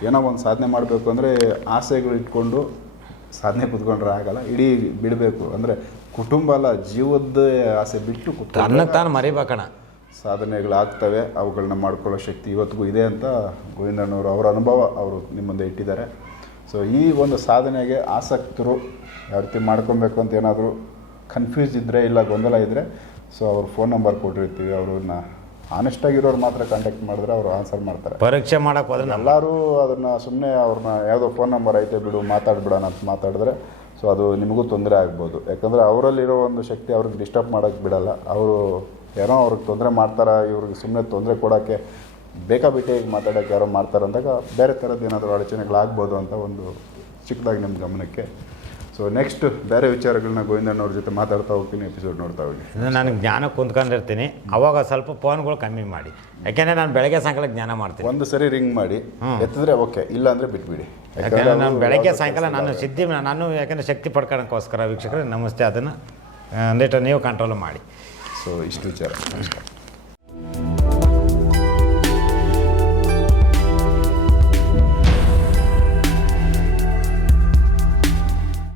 ಏನೋ ಒಂದು ಸಾಧನೆ ಮಾಡಬೇಕು ಅಂದರೆ ಆಸೆಗಳು ಇಟ್ಕೊಂಡು ಸಾಧನೆ ಕುತ್ಕೊಂಡ್ರೆ ಆಗಲ್ಲ ಇಡೀ ಬಿಡಬೇಕು. ಅಂದರೆ ಕುಟುಂಬ ಅಲ್ಲ ಜೀವದ ಆಸೆ ಬಿಟ್ಟು ಕುತ್ಕೊಂಡು ತಾನು ಮರಿಬೇಕಣ. ಸಾಧನೆಗಳಾಗ್ತವೆ ಅವುಗಳನ್ನ ಮಾಡ್ಕೊಳ್ಳೋ ಶಕ್ತಿ ಇವತ್ತಿಗೂ ಇದೆ ಅಂತ ಗೋವಿಂದಣ್ಣವರು ಅವರ ಅನುಭವ ಅವರು ನಿಮ್ಮಂದೆ ಇಟ್ಟಿದ್ದಾರೆ. ಸೊ ಈ ಒಂದು ಸಾಧನೆಗೆ ಆಸಕ್ತರು ಯಾವ ರೀತಿ ಮಾಡ್ಕೊಬೇಕು ಅಂತ ಏನಾದರೂ ಕನ್ಫ್ಯೂಸ್ ಇದ್ದರೆ ಇಲ್ಲ ಗೊಂದಲ ಇದ್ದರೆ ಸೊ ಅವ್ರ ಫೋನ್ ನಂಬರ್ ಕೊಟ್ಟಿರ್ತೀವಿ ಅವ್ರನ್ನ ಆನೆಸ್ಟಾಗಿರೋರು ಮಾತ್ರ ಕಾಂಟ್ಯಾಕ್ಟ್ ಮಾಡಿದ್ರೆ ಅವರು ಆನ್ಸರ್ ಮಾಡ್ತಾರೆ. ಪರೀಕ್ಷೆ ಮಾಡಕ್ಕೆ ಹೋದ್ರೆ ಎಲ್ಲರೂ ಅದನ್ನ ಸುಮ್ಮನೆ ಅವ್ರನ್ನ ಯಾವುದೋ ಫೋನ್ ನಂಬರ್ ಐತೆ ಬಿಡು ಮಾತಾಡ್ಬಿಡೋಣ ಅಂತ ಮಾತಾಡಿದ್ರೆ ಸೊ ಅದು ನಿಮಗೂ ತೊಂದರೆ ಆಗ್ಬೋದು. ಯಾಕಂದರೆ ಅವರಲ್ಲಿರೋ ಒಂದು ಶಕ್ತಿ ಅವ್ರಿಗೆ ಡಿಸ್ಟರ್ಬ್ ಮಾಡೋಕ್ಕೆ ಬಿಡಲ್ಲ. ಅವರು ಏನೋ ಅವ್ರಿಗೆ ತೊಂದರೆ ಮಾಡ್ತಾರೆ ಇವ್ರಿಗೆ ಸುಮ್ಮನೆ ತೊಂದರೆ ಕೊಡೋಕ್ಕೆ ಈಗ ಮಾತಾಡೋಕ್ಕೆ ಯಾರೋ ಮಾಡ್ತಾರೆ ಅಂದಾಗ ಬೇರೆ ಥರದ್ದು ಏನಾದರೂ ಅಡಚಣೆಗಳಾಗ್ಬೋದು ಅಂತ ಒಂದು ಚಿಕ್ಕದಾಗಿ ನಿಮ್ಮ ಗಮನಕ್ಕೆ ಸೊ ನೆಕ್ಸ್ಟ್ ಬೇರೆ ವಿಚಾರಗಳನ್ನ ಗೋವಿಂದಣ್ಣವ್ರ ಜೊತೆ ಮಾತಾಡ್ತಾ ಹೋಗ್ತೀನಿ ಎಪಿಸೋಡ್ ನೋಡ್ತಾ ಹೋಗಿ. ನಾನು ಜ್ಞಾನ ಕುಂತ್ಕೊಂಡಿರ್ತೀನಿ. ಅವಾಗ ಸ್ವಲ್ಪ ಫೋನ್ಗಳು ಕಮ್ಮಿ ಮಾಡಿ. ಯಾಕೆಂದರೆ ನಾನು ಬೆಳಗ್ಗೆ ಸಾಯಂಕಾಲ ಜ್ಞಾನ ಮಾಡ್ತೀನಿ. ಒಂದು ಸರಿ ರಿಂಗ್ ಮಾಡಿ ಎತ್ತಿದ್ರೆ ಓಕೆ ಇಲ್ಲ ಅಂದರೆ ಬಿಟ್ಬಿಡಿ. ಯಾಕಂದರೆ ನಾನು ಬೆಳಗ್ಗೆ ಸಾಯಂಕಾಲ ನಾನು. ಸಿದ್ಧಿ ನಾನು ಯಾಕಂದರೆ ಶಕ್ತಿ ಪಡ್ಕೊಳಕ್ಕೋಸ್ಕರ ವೀಕ್ಷಕರೇ ನಮಸ್ತೆ ಅದನ್ನು ಅಂದಿಟ್ಟು ನೀವು ಕಂಟ್ರೋಲ್ ಮಾಡಿ. ಸೊ ಇಷ್ಟು ವಿಚಾರ. ನಮಸ್ಕಾರ.